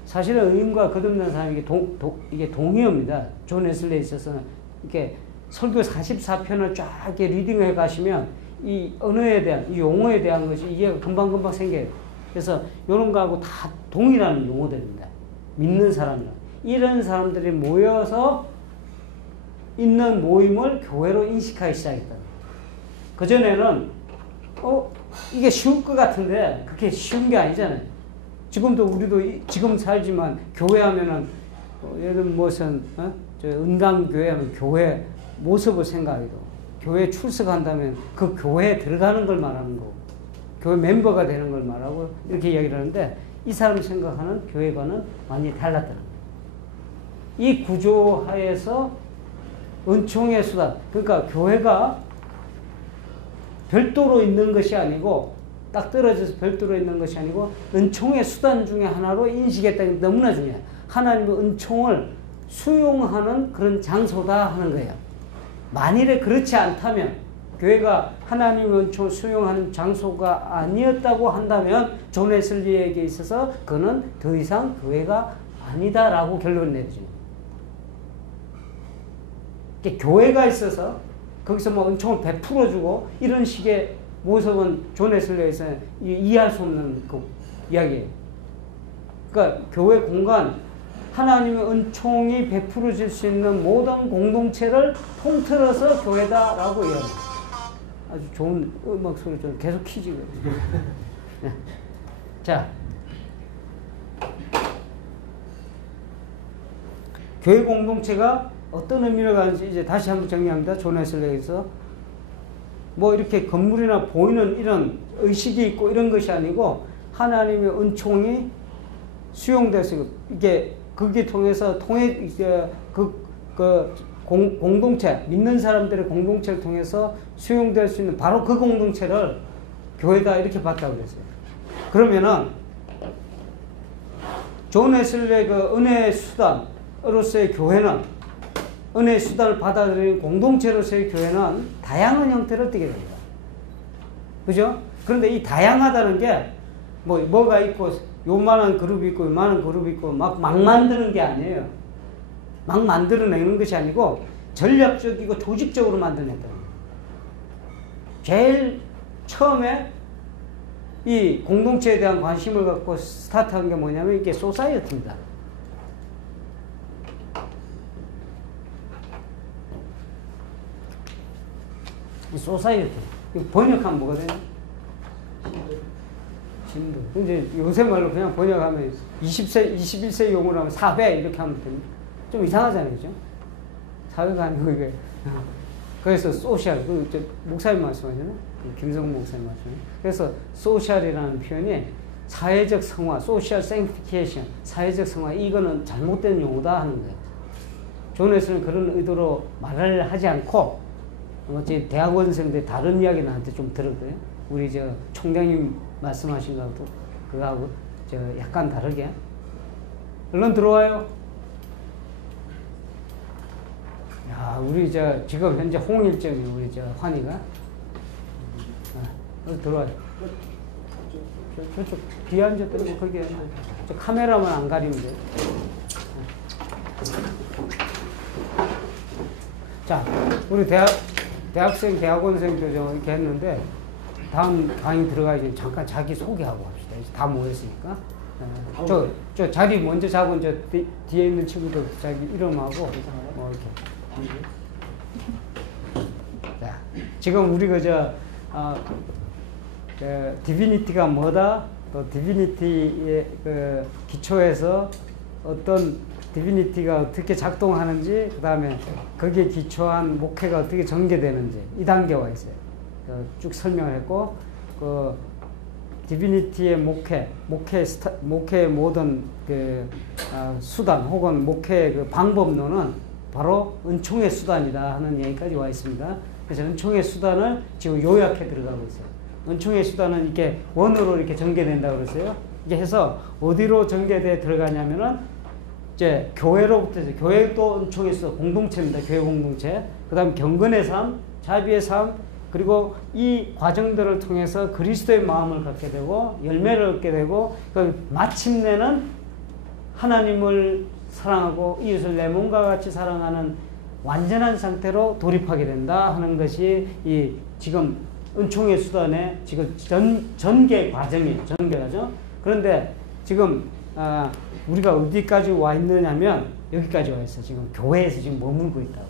사실은 의인과 거듭난 사람이 이게 동의어입니다. 존 웨슬리에 있어서는 이렇게 설교 44편을 쫙 이렇게 리딩해 가시면 이 언어에 대한, 이 용어에 대한 것이 이해가 금방금방 생겨요. 그래서 이런 거하고 다 동일한 용어들입니다. 믿는 사람이라. 이런 사람들이 모여서 있는 모임을 교회로 인식하기 시작했다. 그전에는, 이게 쉬울 것 같은데, 그렇게 쉬운 게 아니잖아요. 지금도 우리도 지금 살지만, 교회 하면은, 예를 들면 무슨, 은강교회 하면 교회 모습을 생각해도, 교회 출석한다면 그 교회에 들어가는 걸 말하는 거고, 교회 멤버가 되는 걸 말하고, 이렇게 이야기를 하는데, 이 사람이 생각하는 교회관은 완전히 달랐다는 거예요. 이 구조 하에서 은총의 수단, 그러니까 교회가 별도로 있는 것이 아니고, 딱 떨어져서 별도로 있는 것이 아니고 은총의 수단 중에 하나로 인식했다는 게 너무나 중요해요. 하나님의 은총을 수용하는 그런 장소다 하는 거예요. 만일에 그렇지 않다면, 교회가 하나님의 은총을 수용하는 장소가 아니었다고 한다면 존 웨슬리에게 있어서 그는 더 이상 교회가 아니다라고 결론을 내리죠. 교회가 있어서 거기서 뭐 은총을 베풀어주고 이런 식의 모습은 존 웨슬리에서 이해할 수 없는 그 이야기예요. 그러니까 교회 공간, 하나님의 은총이 베풀어질 수 있는 모든 공동체를 통틀어서 교회다라고 이야기해요. 아주 좋은 음악 소리 좀 계속 키지. 자, 교회 공동체가 어떤 의미를 가는지 이제 다시 한번 정리합니다. 존 웨슬리에서 뭐 이렇게 건물이나 보이는 이런 의식이 있고 이런 것이 아니고 하나님의 은총이 수용돼서 이게 그게 통해서 공동체, 믿는 사람들의 공동체를 통해서 수용될 수 있는 바로 그 공동체를 교회다 이렇게 봤다고 그랬어요. 그러면은 존 웨슬리의 그 은혜의 수단으로서의 교회는, 은혜의 수단을 받아들이는 공동체로서의 교회는 다양한 형태를 띠게 됩니다. 그죠? 그런데 이 다양하다는 게 뭐가 있고 요만한 그룹이 있고 요만한 그룹이 있고 막 만드는 게 아니에요. 막 만들어내는 것이 아니고 전략적이고 조직적으로 만들어냈다는 거예요. 제일 처음에 이 공동체에 대한 관심을 갖고 스타트한 게 뭐냐면 이게 소사이어티입니다. 이 소사이어티. 번역하면 뭐가 되냐? 신도. 이제 요새 말로 그냥 번역하면 21세 용어로 하면 사회 이렇게 하면 됩니다. 좀 이상하잖아요, 그죠? 사회가 아니고 이게. 그래서 소셜, 목사님 말씀하시네? 김성국 목사님 말씀하시네? 그래서 소셜이라는 표현이 사회적 성화, 소셜 생티피케이션, 사회적 성화, 이거는 잘못된 용어다 하는 거예요. 존 웨슬리는 그런 의도로 말을 하지 않고, 어찌 대학원생들 다른 이야기 나한테 좀 들었거든요. 우리 총장님 말씀하신 거하고, 그거하고, 약간 다르게. 얼른 들어와요. 야, 우리 지금 현재 홍일점이 우리 환희가. 들어와요. 저쪽 뒤에 앉았더니 거기에 저 카메라만 안 가리면 돼. 자, 우리 대학생, 대학원생도 이렇게 했는데 다음 강의 들어가기 전에 잠깐 자기 소개하고 합시다. 이제 다 모였으니까. 저 자리 먼저 잡은 뒤에 있는 친구들 자기 이름하고 이렇게. 자, 지금 우리 디비니티가 뭐다? 또 디비니티의 기초에서 어떤 디비니티가 어떻게 작동하는지, 그 다음에 거기에 기초한 목회가 어떻게 전개되는지 이 단계와 있어요. 쭉 설명을 했고, 디비니티의 목회의 모든 수단 혹은 목회의 방법론은 바로 은총의 수단이다 하는 얘기까지 와 있습니다. 그래서 은총의 수단을 지금 요약해 들어가고 있어요. 은총의 수단은 이렇게 원으로 이렇게 전개된다고 그랬어요. 이게 해서 어디로 전개돼 들어가냐면은 이제 교회로부터, 교회도 은총의 수단, 공동체입니다. 교회 공동체. 그 다음 경건의 삶, 자비의 삶, 그리고 이 과정들을 통해서 그리스도의 마음을 갖게 되고 열매를 얻게 되고, 마침내는 하나님을 사랑하고 이웃을 내 몸과 같이 사랑하는 완전한 상태로 돌입하게 된다 하는 것이 이 지금 은총의 수단의 지금 전개 과정. 그런데 지금 우리가 어디까지 와 있느냐면 여기까지 와 있어. 지금 교회에서 지금 머물고 있다고.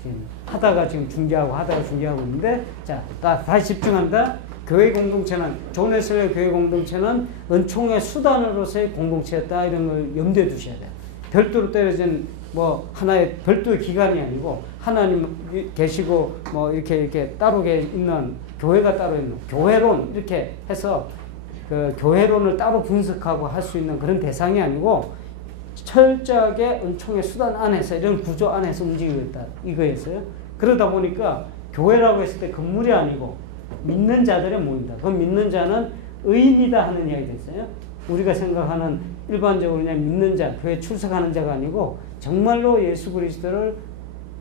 지금 하다가 중계하고 있는데, 자, 다시 집중한다. 교회 공동체는, 존 웨슬리의 교회 공동체는 은총의 수단으로서의 공동체였다. 이런 걸 염두에 두셔야 돼요. 별도로 떨어진 하나의 별도의 기관이 아니고 하나님 계시고 이렇게 따로 있는 교회가 따로 있는 교회론, 이렇게 해서 그 교회론을 따로 분석하고 할 수 있는 그런 대상이 아니고 철저하게 은총의 수단 안에서, 이런 구조 안에서 움직이고 있다 이거였어요. 그러다 보니까 교회라고 했을 때 건물이 아니고 믿는 자들의 모임이다. 그 믿는 자는 의인이다 하는 이야기가 있어요. 우리가 생각하는 일반적으로 그냥 믿는 자, 교회 출석하는 자가 아니고 정말로 예수 그리스도를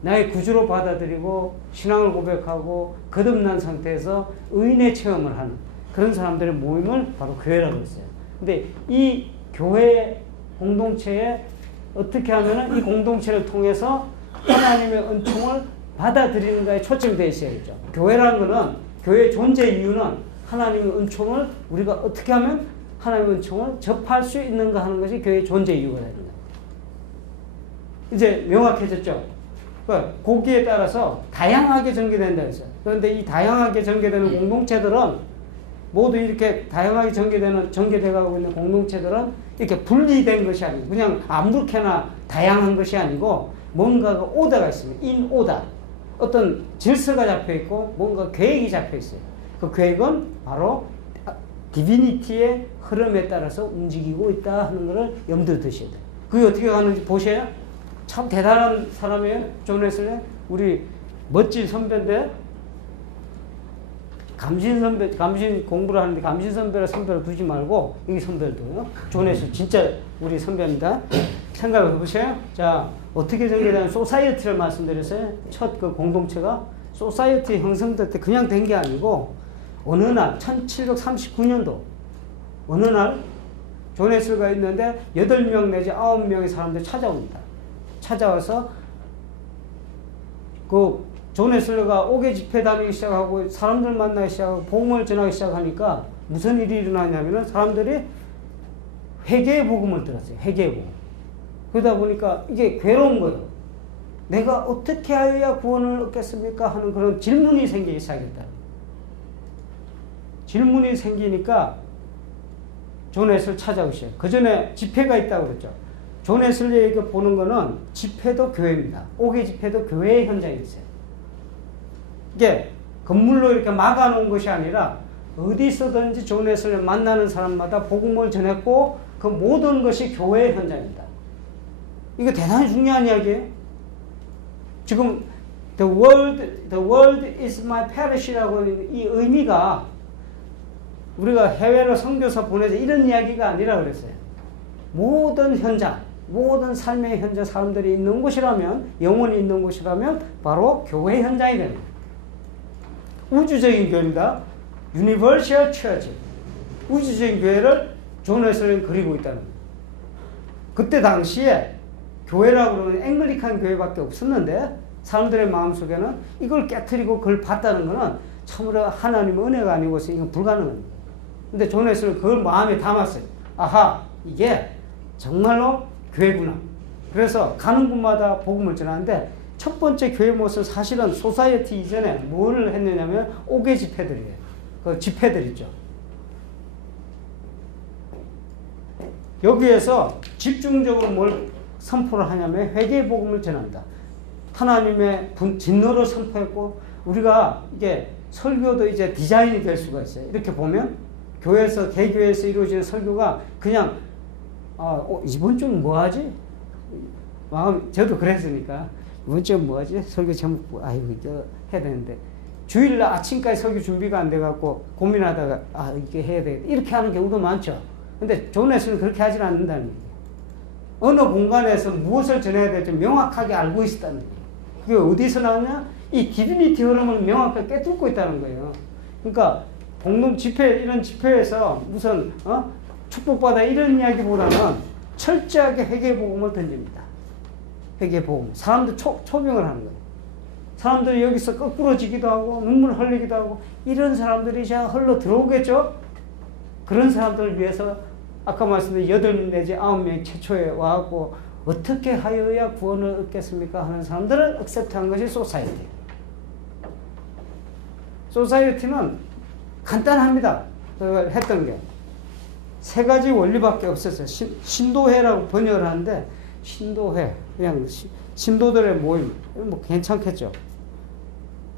나의 구주로 받아들이고 신앙을 고백하고 거듭난 상태에서 의인의 체험을 하는 그런 사람들의 모임을 바로 교회라고 했어요. 근데 이 교회 공동체에 어떻게 하면은 이 공동체를 통해서 하나님의 은총을 받아들이는가에 초점되어 있어야겠죠. 교회라는 거는, 교회의 존재 이유는 하나님의 은총을 우리가 어떻게 하면 하나님의 은총을 접할 수 있는가 하는 것이 교회의 존재 이유가 되는 거예요. 이제 명확해졌죠? 거기에 따라서 다양하게 전개된다 했어요. 그런데 이 다양하게 전개되는 공동체들은 모두 이렇게 다양하게 전개되어가고 있는 공동체들은 이렇게 분리된 것이 아니고 그냥 아무렇게나 다양한 것이 아니고 뭔가가 오더가 있습니다. 인 오더. 어떤 질서가 잡혀 있고 뭔가 계획이 잡혀 있어요. 그 계획은 바로 디비니티의 흐름에 따라서 움직이고 있다 하는 것을 염두에 두셔야 돼요. 그게 어떻게 가는지 보셔야 참 대단한 사람이에요. 존 웨슬리. 우리 멋진 선배인데, 감신 공부를 하는데 감신 선배를 두지 말고 여기 선배를 둬요. 존 웨슬리 진짜 우리 선배입니다. 생각을 해보세요. 자, 어떻게 전개되는 소사이어티를 말씀드렸어요. 첫 그 공동체가 소사이어티 형성될 때 그냥 된 게 아니고 어느 날 1739년도 어느 날 존 웨슬리가 있는데 8명 내지 9명의 사람들이 찾아옵니다. 찾아와서 그 존 웨슬리가 옥외 집회 다니기 시작하고 사람들 만나기 시작하고 복음을 전하기 시작하니까 무슨 일이 일어나냐면은 사람들이 회개의 복음을 들었어요. 회개의 복음. 그러다 보니까 이게 괴로운 거예요. 내가 어떻게 하여야 구원을 얻겠습니까? 하는 그런 질문이 생기기 시작했다. 질문이 생기니까 존 웨슬리를 찾아오셔요. 그 전에 집회가 있다고 그랬죠. 존 웨슬리에게 보는 거는 집회도 교회입니다. 옥외 집회도 교회의 현장이었어요. 이게 건물로 이렇게 막아놓은 것이 아니라 어디서든지 존 웨슬리를 만나는 사람마다 복음을 전했고 그 모든 것이 교회의 현장입니다. 이거 대단히 중요한 이야기예요. 지금 the world is my parish라고 하는 이 의미가 우리가 해외로 선교사 보내서 이런 이야기가 아니라 그랬어요. 모든 현장, 모든 삶의 현장 사람들이 있는 곳이라면, 영혼이 있는 곳이라면 바로 교회 현장이 됩니다. 우주적인 교회입니다. Universal Church. 우주적인 교회를 존 웨슬리는 그리고 있다는 거예요. 그때 당시에 교회라고 그러면 앵글리칸 교회밖에 없었는데 사람들의 마음속에는 이걸 깨트리고 그걸 봤다는 것은 참으로 하나님의 은혜가 아니고서 이건 불가능합니다. 근데 존 웨슬리는 그걸 마음에 담았어요. 아하, 이게 정말로 교회구나. 그래서 가는 곳마다 복음을 전하는데 첫 번째 교회 모습 사실은 소사이어티 이전에 뭘 했느냐면 옥외 집회들이에요. 그 집회들 있죠. 여기에서 집중적으로 뭘 선포를 하냐면 회개의 복음을 전한다. 하나님의 진노를 선포했고 우리가 이게 설교도 이제 디자인이 될 수가 있어요. 이렇게 보면 교회에서 개교회에서 이루어지는 설교가 그냥 이번 주는 뭐 하지? 저도 그랬으니까 이번 주는 뭐 하지? 설교 제목 이거 해야 되는데 주일날 아침까지 설교 준비가 안 돼갖고 고민하다가 이게 해야 되겠다 이렇게 하는 경우도 많죠. 근데 존 웨슬리는 그렇게 하지는 않는다는 얘기예요. 어느 공간에서 무엇을 전해야 될지 명확하게 알고 있었다는 거예요. 그게 어디서 나오냐? 이 디비니티 흐름을 명확하게 깨뚫고 있다는 거예요. 그러니까 공동 집회, 이런 집회에서 무슨 축복받아 이런 이야기보다는 철저하게 회개 복음을 던집니다. 회개 복음. 사람들 초빙을 하는 거예요. 사람들이 여기서 거꾸러지기도 하고 눈물 흘리기도 하고 이런 사람들이 이제 흘러 들어오겠죠? 그런 사람들을 위해서 아까 말씀드린 8 내지 9명 최초에 와갖고 어떻게 하여야 구원을 얻겠습니까? 하는 사람들을 액셉트한 것이 소사이어티. 소사이어티는 간단합니다. 했던 게. 3가지 원리밖에 없었어요. 신도회라고 번역을 하는데, 신도회, 그냥 신도들의 모임, 뭐 괜찮겠죠.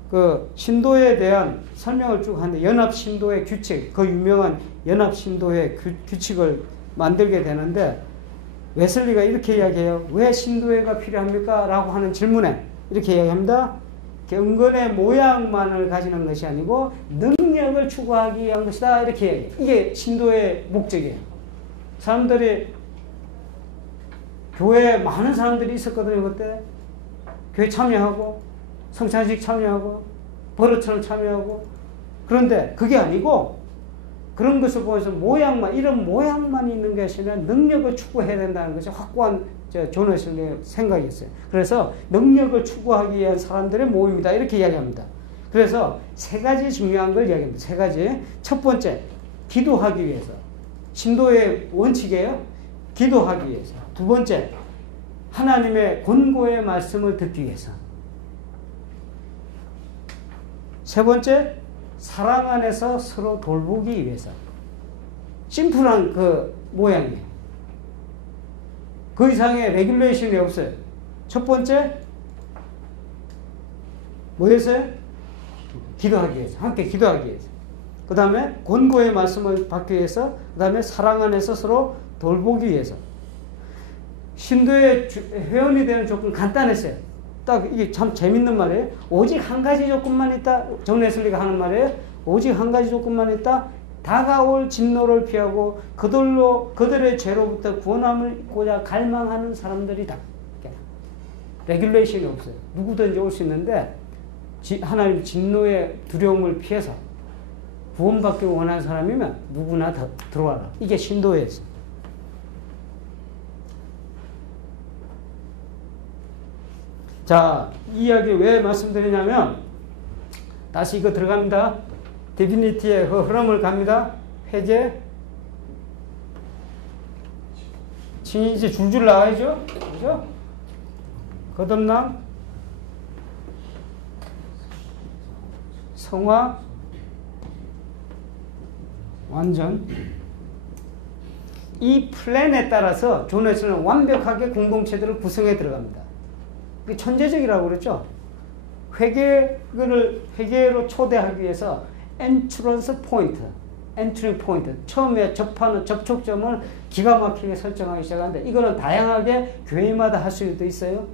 그 신도에 대한 설명을 쭉 하는데, 연합신도의 규칙, 그 유명한 연합신도의 규칙을 만들게 되는데, 웨슬리가 이렇게 이야기해요. 왜 신도회가 필요합니까? 라고 하는 질문에 이렇게 이야기합니다. 경건의 모양만을 가지는 것이 아니고 능력을 추구하기 위한 것이다. 이렇게 얘기해요. 이게 신도의 목적이에요. 사람들이 교회에 많은 사람들이 있었거든요. 그때 교회 참여하고 성찬식 참여하고 버릇처럼 참여하고 그런데 그게 아니고 그런 것을 보면서 이런 모양만 있는 것이 아니라 능력을 추구해야 된다는 것이 확고한 존 웨슬리의 생각이었어요. 그래서 능력을 추구하기 위한 사람들의 모임이다. 이렇게 이야기합니다. 그래서 3가지 중요한 걸 이야기합니다. 3가지. 첫 번째, 기도하기 위해서. 신도의 원칙이에요. 기도하기 위해서. 2번째, 하나님의 권고의 말씀을 듣기 위해서. 3번째, 사랑 안에서 서로 돌보기 위해서. 심플한 그 모양이에요. 그 이상의 레귤레이션이 없어요. 첫 번째, 뭐였어요? 기도하기 위해서. 함께 기도하기 위해서. 그 다음에 권고의 말씀을 받기 위해서. 그 다음에 사랑 안에서 서로 돌보기 위해서. 신도의 회원이 되는 조건 간단했어요. 딱 이게 참 재밌는 말이에요. 오직 한 가지 조건만 있다. 존 웨슬리가 하는 말이에요. 오직 한 가지 조건만 있다. 다가올 진노를 피하고 그들의 죄로부터 구원함을고자 갈망하는 사람들이다. 레귤레이션이 없어요. 누구든지 올 수 있는데 하나님 진노의 두려움을 피해서 구원받기 원하는 사람이면 누구나 들어와라. 이게 신도예요. 자, 이 이야기 왜 말씀드리냐면 다시 이거 들어갑니다. 디비니티의 흐름을 갑니다. 회개, 증인 이제 줄줄 나와야죠. 그죠? 거듭남, 성화, 완전. 이 플랜에 따라서 존 웨슬리는 완벽하게 공동체들을 구성해 들어갑니다. 이게 천재적이라고 그랬죠. 회계로 초대하기 위해서 엔트런스 포인트, 엔트리 포인트, 처음에 접하는 접촉점을 기가 막히게 설정하기 시작하는데, 이거는 다양하게 교회마다 할 수도 있어요.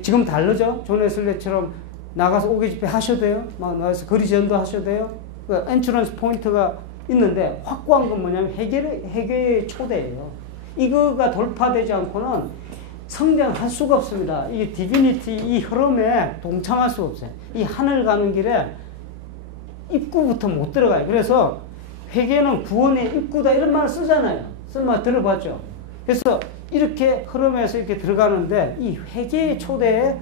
지금 다르죠. 존 웨슬리처럼 나가서 오개 집회 하셔도 돼요. 막 나가서 거리전도 하셔도 돼요. 엔트런스 포인트가 있는데, 확고한 건 뭐냐면 회계의 초대예요. 이거가 돌파되지 않고는 성장할 수가 없습니다. 이 디비니티, 이 흐름에 동참할 수가 없어요. 이 하늘 가는 길에 입구부터 못 들어가요. 그래서 회계는 구원의 입구다 이런 말을 쓰잖아요. 쓴 말 들어봤죠. 그래서 이렇게 흐름에서 이렇게 들어가는데, 이 회계의 초대에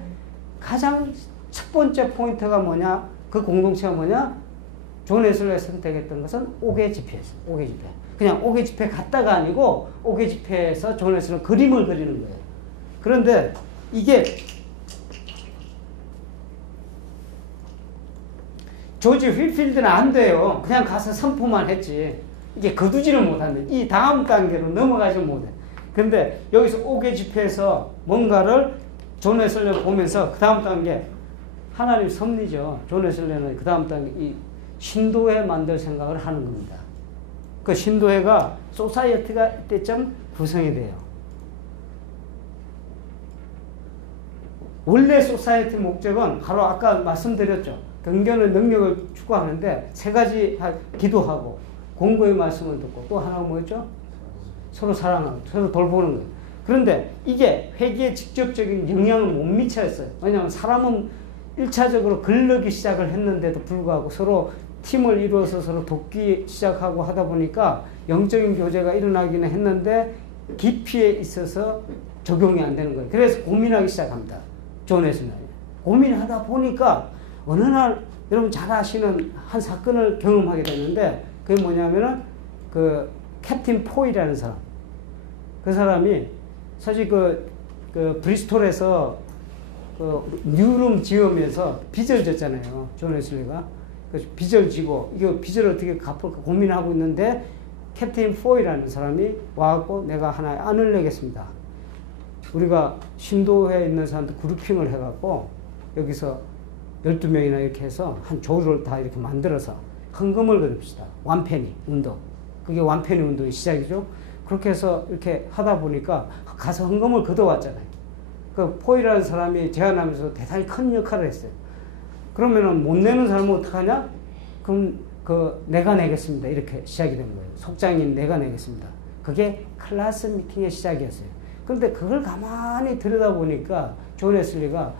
가장 첫 번째 포인트가 뭐냐? 그 공동체가 뭐냐? 존 웨슬리가 선택했던 것은 옥외 집회였어요. 옥외 집회. 그냥 옥외 집회 갔다가 아니고, 옥외 집회에서 존 웨슬리는 그림을 그리는 거예요. 그런데 이게 조지 휠필드는 안 돼요. 그냥 가서 선포만 했지. 이게 거두지를 못한다. 이 다음 단계로 넘어가지 못해. 근데 여기서 옥외 집회에서 뭔가를 존 웨슬리를 보면서 그 다음 단계, 하나님 섭리죠. 존 웨슬리는 그 다음 단계 이 신도회 만들 생각을 하는 겁니다. 그 신도회가 소사이어티가 이때쯤 구성이 돼요. 원래 소사이어티 목적은 바로 아까 말씀드렸죠. 경건의 능력을 추구하는데 세 가지 기도하고 공고의 말씀을 듣고 또 하나가 뭐였죠? 서로 사랑하고 서로 돌보는 거예요. 그런데 이게 회개에 직접적인 영향을 못 미쳤어요. 왜냐하면 사람은 1차적으로 걸르기 시작을 했는데도 불구하고 서로 팀을 이루어서 서로 돕기 시작하고 하다 보니까 영적인 교제가 일어나기는 했는데 깊이에 있어서 적용이 안 되는 거예요. 그래서 고민하기 시작합니다. 존 웨슬리. 고민하다 보니까 어느 날 여러분 잘 아시는 한 사건을 경험하게 되는데, 그게 뭐냐면은 그 캡틴 포이라는 사람. 그 사람이 사실 그 브리스톨에서 그 뉴룸 지으면서 빚을 졌잖아요. 존 웨슬리가. 그래서 빚을 지고 이거 빚을 어떻게 갚을까 고민하고 있는데, 캡틴 포이라는 사람이 와갖고 내가 하나 안을 내겠습니다. 우리가 신도회에 있는 사람들 그룹핑을 해갖고 여기서 12명이나 이렇게 해서 한 조를 다 이렇게 만들어서 헌금을 거둡시다. 완페니 운동. 그게 완페니 운동의 시작이죠. 그렇게 해서 이렇게 하다 보니까 가서 헌금을 거둬왔잖아요. 그 포이라는 사람이 제안하면서 대단히 큰 역할을 했어요. 그러면은 못 내는 사람은 어떡하냐? 그럼 내가 내겠습니다. 이렇게 시작이 된 거예요. 속장인 내가 내겠습니다. 그게 클래스 미팅의 시작이었어요. 그런데 그걸 가만히 들여다보니까 존 웨슬리가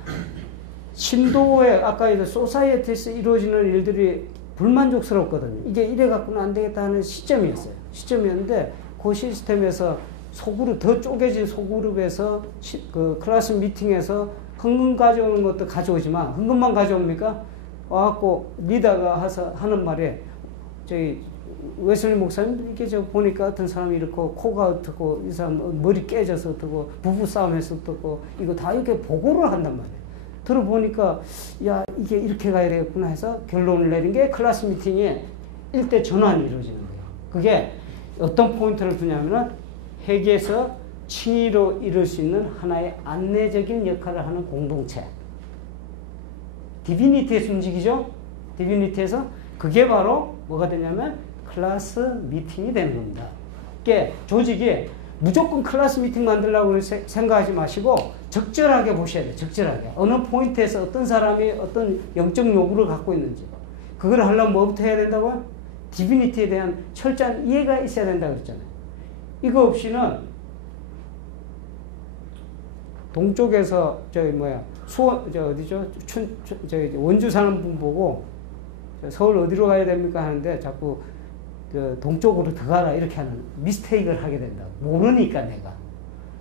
신도에 아까 이제 소사이어티에서 이루어지는 일들이 불만족스럽거든요. 이게 이래 갖고는 안 되겠다 하는 시점이었어요. 시점이었는데 그 시스템에서 소그룹, 더 쪼개진 소그룹에서 그 클래스 미팅에서 헌금 가져오는 것도 가져오지만 헌금만 가져옵니까? 와갖고 리더가 하는 말에 저희 웨슬리 목사님 이렇게 저 보니까 어떤 사람이 이렇게 코가 어떻고 이 사람 머리 깨져서 어떻고 부부 싸움에서 어떻고 이거 다 이렇게 보고를 한단 말이에요. 들어보니까 야 이게 이렇게 가야 되겠구나 해서 결론을 내린 게 클래스 미팅에 일대 전환이 이루어지는 거예요. 그게 어떤 포인트를 두냐면은 회계에서 칭의로 이룰 수 있는 하나의 안내적인 역할을 하는 공동체. 디비니티에서 움직이죠? 디비니티에서 그게 바로 뭐가 되냐면 클래스 미팅이 되는 겁니다. 그게 조직이 무조건 클래스 미팅 만들려고 생각하지 마시고 적절하게 보셔야 돼요. 적절하게. 어느 포인트에서 어떤 사람이 어떤 영적 요구를 갖고 있는지. 그걸 하려면 뭐부터 해야 된다고요? 디비니티에 대한 철저한 이해가 있어야 된다고 그랬잖아요. 이거 없이는 동쪽에서 원주 사는 분 보고 서울 어디로 가야 됩니까 하는데 자꾸 동쪽으로 더 가라 이렇게 하는 미스테이크를 하게 된다고. 모르니까 내가.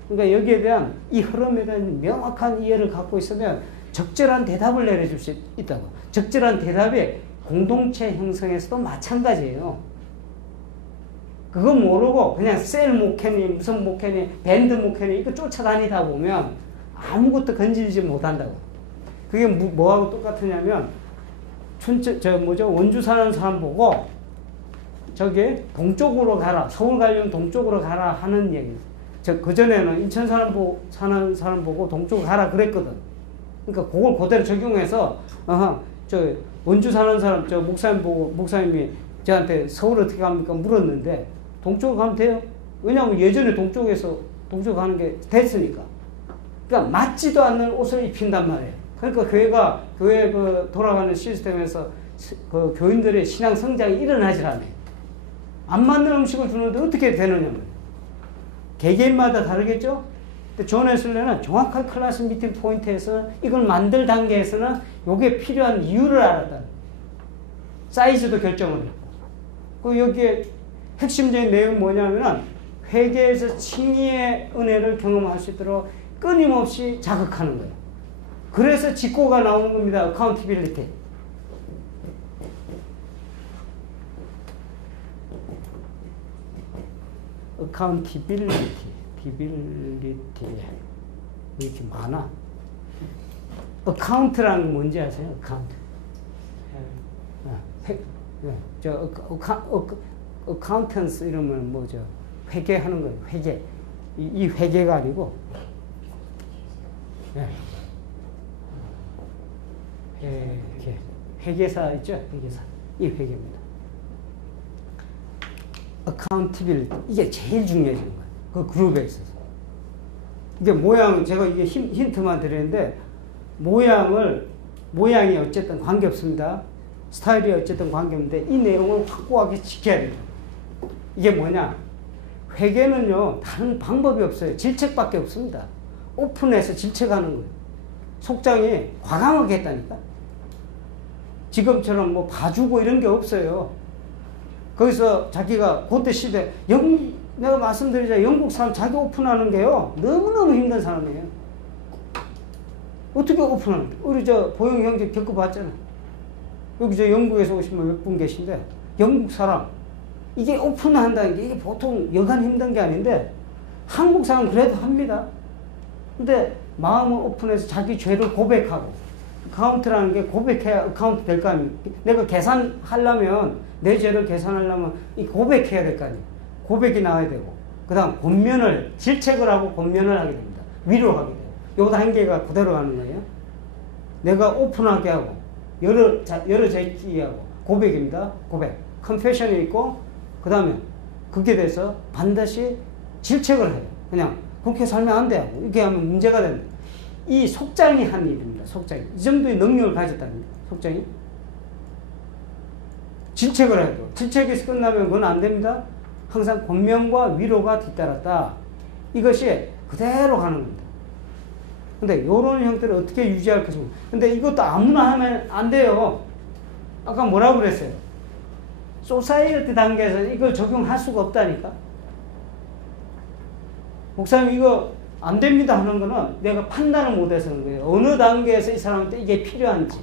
그러니까 여기에 대한 이 흐름에 대한 명확한 이해를 갖고 있으면 적절한 대답을 내려줄 수 있다고. 적절한 대답이 공동체 형성에서도 마찬가지예요. 그거 모르고 그냥 셀 목회니 무슨 목회니 밴드 목회니 이거 쫓아다니다 보면 아무것도 건지지 못한다고. 그게 뭐하고 똑같으냐면 원주 사는 사람 보고 저기 동쪽으로 가라. 서울 가려면 동쪽으로 가라 하는 얘기. 그전에는 인천 사는 사람 보고 동쪽으로 가라 그랬거든. 그러니까 그걸 그대로 적용해서, 원주 사는 사람, 목사님 보고, 목사님이 저한테 서울 어떻게 갑니까? 물었는데, 동쪽으로 가면 돼요. 왜냐하면 예전에 동쪽 가는 게 됐으니까. 그러니까 맞지도 않는 옷을 입힌단 말이에요. 그러니까 교회 돌아가는 시스템에서 그 교인들의 신앙 성장이 일어나질 않아요. 안 맞는 음식을 주는데 어떻게 되느냐면, 개개인마다 다르겠죠? 근데 존 웨슬리는 정확한 클래스 미팅 포인트에서 이걸 만들 단계에서는 이게 필요한 이유를 알았다. 사이즈도 결정을 했고. 그 여기에 핵심적인 내용은 뭐냐면은 회개에서 칭의의 은혜를 경험할 수 있도록 끊임없이 자극하는 거예요. 그래서 직고가 나오는 겁니다. accountability. accountability. 왜 이렇게 많아? account라는 건 뭔지 아세요? account. accountants 이러면 뭐죠? 회계하는 거예요. 회계. 이 회계가 아니고, 회계사 있죠? 회계사. 이 회계입니다. accountability. 이게 제일 중요해지는 거예요. 그 그룹에 있어서. 이게 제가 이게 힌트만 드리는데, 모양이 어쨌든 관계없습니다. 스타일이 어쨌든 관계없는데, 이 내용을 확고하게 지켜야 돼요. 이게 뭐냐? 회계는요, 다른 방법이 없어요. 질책밖에 없습니다. 오픈해서 질책하는 거예요. 속장이 과감하게 했다니까? 지금처럼 뭐 봐주고 이런 게 없어요. 거기서 자기가 그때 시대, 내가 말씀드리자, 영국 사람 자기 오픈하는 게요, 너무너무 힘든 사람이에요. 어떻게 오픈하는 거예요? 우리 보영 형제 겪어봤잖아. 여기 영국에서 오신 분 몇 분 계신데, 영국 사람, 이게 오픈한다는 게 이게 보통 여간 힘든 게 아닌데, 한국 사람 그래도 합니다. 근데 마음을 오픈해서 자기 죄를 고백하고, 카운트라는 게 고백해야 카운트 될 거 아닙니까? 내가 계산하려면, 내 죄를 계산하려면 이 고백해야 될 거 아니에요. 고백이 나와야 되고, 그 다음 질책을 하고 권면을 하게 됩니다. 위로하게 돼요. 요 단계가 그대로 가는 거예요. 내가 오픈하게 하고, 열어 제끼게 하고, 고백입니다. 고백. 컨페션이 있고, 그 다음에 그게 돼서 반드시 질책을 해요. 그냥 그렇게 살면 안 돼요. 이렇게 하면 문제가 됩니다. 이 속장이 한 일입니다. 속장이. 이 정도의 능력을 가졌다는 속장이. 질책을 해도. 질책에서 끝나면 그건 안 됩니다. 항상 권면과 위로가 뒤따랐다. 이것이 그대로 가는 겁니다. 근데 이런 형태를 어떻게 유지할 것인가. 근데 이것도 아무나 하면 안 돼요. 아까 뭐라고 그랬어요? 소사이어티 단계에서 이걸 적용할 수가 없다니까. 목사님 이거 안 됩니다 하는 거는 내가 판단을 못해서 그런 거예요. 어느 단계에서 이 사람한테 이게 필요한지.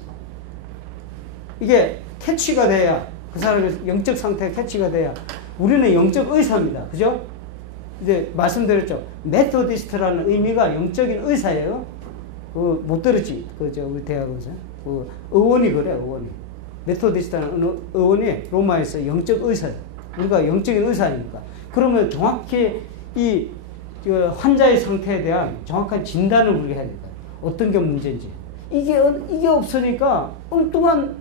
이게 캐치가 돼야, 그 사람의 영적 상태가 캐치가 돼야. 우리는 영적 의사입니다. 그죠? 이제 말씀드렸죠. 메토디스트라는 의미가 영적인 의사예요. 못 들었지? 우리 대학에서. 의원이 그래, 의원이. 메토디스트라는 의원이 로마에서 영적 의사예요. 우리가 영적인 의사니까. 그러면 정확히 이 환자의 상태에 대한 정확한 진단을 우리가 해야 될까요? 어떤 게 문제인지. 이게 없으니까 엉뚱한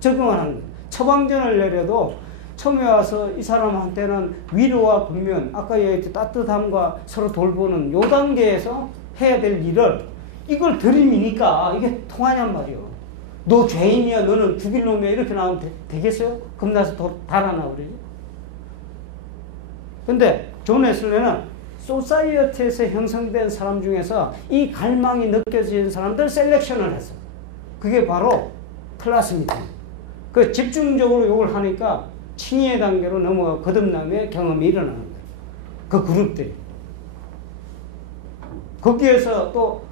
적용을 하는 거예요. 처방전을 내려도 처음에 와서 이 사람한테는 위로와 권면, 아까 얘기했듯이 따뜻함과 서로 돌보는 요 단계에서 해야 될 일을 이걸 들이미니까 이게 통하냔 말이에요. 너 죄인이야, 너는 죽일 놈이야, 이렇게 나오면 되겠어요? 겁나서 달아나 그러지? 근데 존 웨슬리는 소사이어티에서 형성된 사람 중에서 이 갈망이 느껴지는 사람들 셀렉션을 했어. 그게 바로 클래스입니다. 그 집중적으로 이걸 하니까 칭의의 단계로 넘어가 거듭남의 경험이 일어나는 거예요. 그 그룹들이. 거기에서 또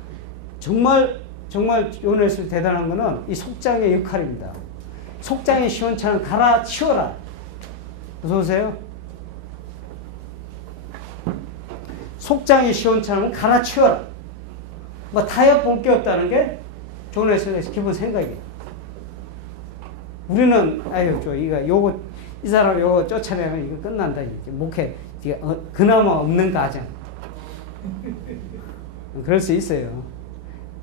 정말 존 웨슬리 대단한 거는 이 속장의 역할입니다. 속장이 시원찮은 갈아치워라. 어서 오세요. 속장이 시원찮으면 갈아치워라. 뭐 타협 볼 게 없다는 게 존 웨슬리의 기본 생각이에요. 우리는 아유 이거 이 사람 요거 쫓아내면 이거 끝난다. 이게 목회 이게 그나마 없는 가정. 그럴 수 있어요.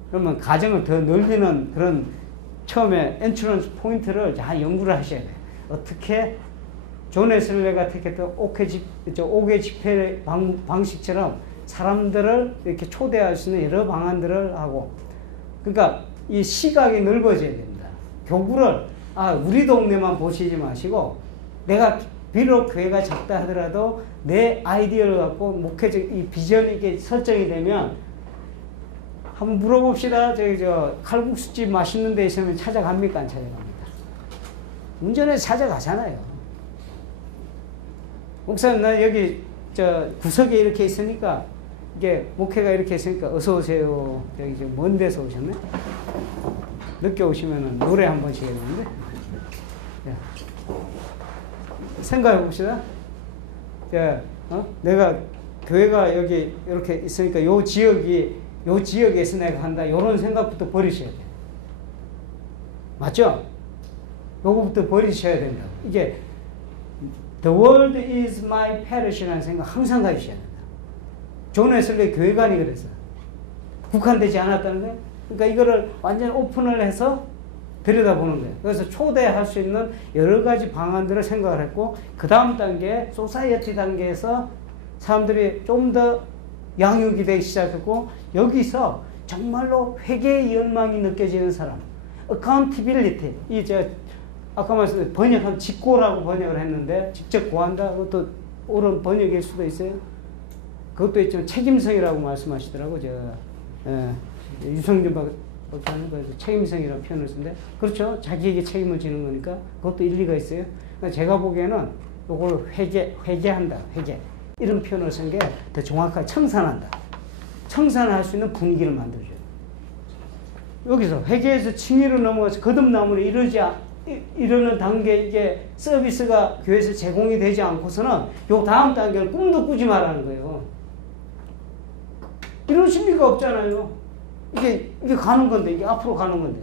그러면 가정을 더 늘리는 그런 처음에 엔트런스 포인트를 잘 연구를 하셔야 돼요. 어떻게 존 웨슬리가 택했던 옥외 집회 방식처럼 사람들을 이렇게 초대할 수 있는 여러 방안들을 하고, 그러니까 이 시각이 넓어져야 됩니다. 교구를 우리 동네만 보시지 마시고, 내가 비록 교회가 작다 하더라도 내 아이디어를 갖고 목회적 이 비전이 이게 설정이 되면 한번 물어봅시다. 칼국수집 맛있는 데 있으면 찾아갑니까? 안 찾아갑니다. 운전해서 찾아가잖아요. 목사님, 나 여기 구석에 이렇게 있으니까, 이게 목회가 이렇게 있으니까 어서 오세요. 여기 먼 데서 오셨네. 늦게 오시면은 노래 한 번씩 해야 되는데. 생각해 봅시다. 내가 교회가 여기 이렇게 있으니까 요 지역에서 내가 한다. 요런 생각부터 버리셔야 돼요. 맞죠? 요거부터 버리셔야 된다. 이게 The world is my parish라는 생각 항상 가지셔야 된다. 존 웨슬리 교회관이 그래서 국한되지 않았다는 거예요. 그러니까 이거를 완전 오픈을 해서 들여다보는 거예요. 그래서 초대할 수 있는 여러 가지 방안들을 생각을 했고, 그 다음 단계, 소사이어티 단계에서 사람들이 좀 더 양육이 되기 시작했고, 여기서 정말로 회개의 열망이 느껴지는 사람, accountability, 아까 말씀드린 번역한 직고라고 번역을 했는데, 직접 고한다? 그것도 옳은 번역일 수도 있어요. 그것도 있지만 책임성이라고 말씀하시더라고. 유성준 박사는 그래서 책임성이라는 표현을 쓰는데, 그렇죠. 자기에게 책임을 지는 거니까 그것도 일리가 있어요. 그러니까 제가 보기에는 이걸 회개한다. 이런 표현을 쓴 게 더 정확하게 청산한다. 청산할 수 있는 분위기를 만들어줘요. 여기서 회개에서 칭의로 넘어가서 거듭남으로 이르는 단계, 이게 서비스가 교회에서 제공이 되지 않고서는 요 다음 단계를 꿈도 꾸지 말라는 거예요. 이런 심리가 없잖아요. 이게 가는 건데, 이게 앞으로 가는 건데.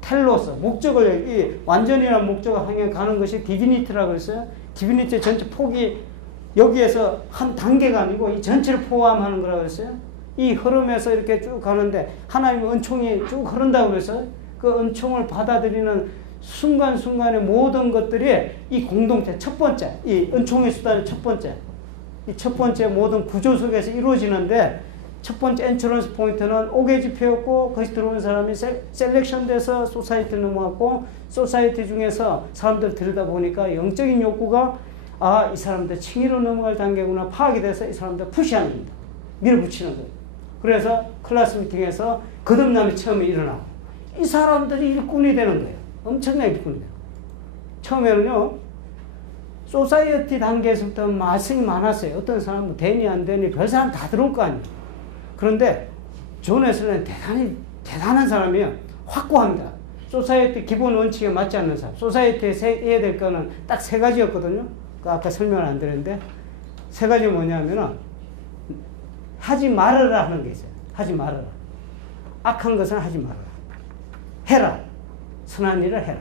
텔로서, 목적을, 이 완전이라는 목적을 향해 가는 것이 디비니티라고 그랬어요. 디비니티 전체 폭이 여기에서 한 단계가 아니고 이 전체를 포함하는 거라고 그랬어요. 이 흐름에서 이렇게 쭉 가는데 하나님의 은총이 쭉 흐른다고 그래서 그 은총을 받아들이는 순간순간의 모든 것들이 이 공동체 첫 번째, 이 은총의 수단의 첫 번째, 이 첫 번째 모든 구조 속에서 이루어지는데, 첫 번째 엔트런스 포인트는 옥외 집회였고, 거기서 들어온 사람이 셀렉션 돼서 소사이티 넘어갔고, 소사이티 중에서 사람들 들여다보니까 영적인 욕구가 이 사람들 칭의로 넘어갈 단계구나 파악이 돼서 이 사람들 푸시하는 겁니다. 밀어붙이는 거예요. 그래서 클래스 미팅에서 거듭남이 처음에 일어나고, 이 사람들이 일꾼이 되는 거예요. 엄청나게 일꾼이 돼요. 처음에는요, 소사이어티 단계에서부터 말씀이 많았어요. 어떤 사람은 되니 안 되니 별 사람 다 들어올 거 아니에요. 그런데 존 웨슬리는 대단한 사람이에요. 확고합니다. 소사이어티 기본 원칙에 맞지 않는 사람. 소사이어티에 해야 될 거는 딱 세 가지였거든요. 아까 설명을 안 드렸는데, 세 가지 뭐냐면은 하지 말아라 하는 게 있어요. 하지 말아라. 악한 것은 하지 말아라. 해라. 선한 일을 해라.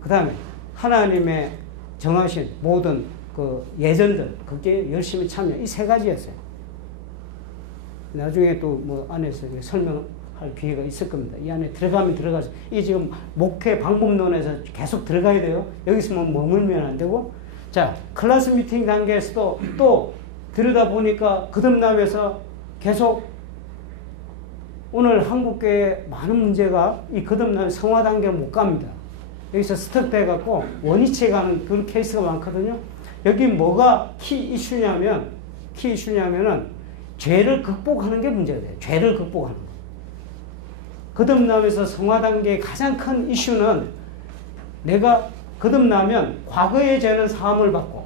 그 다음에 하나님의 정하신 모든 그 예전들, 거기에 열심히 참여. 이 세 가지였어요. 나중에 또 뭐 안에서 설명할 기회가 있을 겁니다. 이 안에 들어가면 들어가서, 이게 지금 목회 방법론에서 계속 들어가야 돼요. 여기서만 머물면 안 되고. 자, 클래스 미팅 단계에서도 또 들여다보니까 거듭남에서 계속 오늘 한국교회 많은 문제가 이 거듭남 성화 단계를 못 갑니다. 여기서 스톱돼 갖고 원위치에 가는 그런 케이스가 많거든요. 여기 뭐가 키 이슈냐면은 죄를 극복하는 게 문제가 돼요. 죄를 극복하는 거. 거듭남에서 성화 단계의 가장 큰 이슈는 내가 거듭나면 과거의 죄는 사함을 받고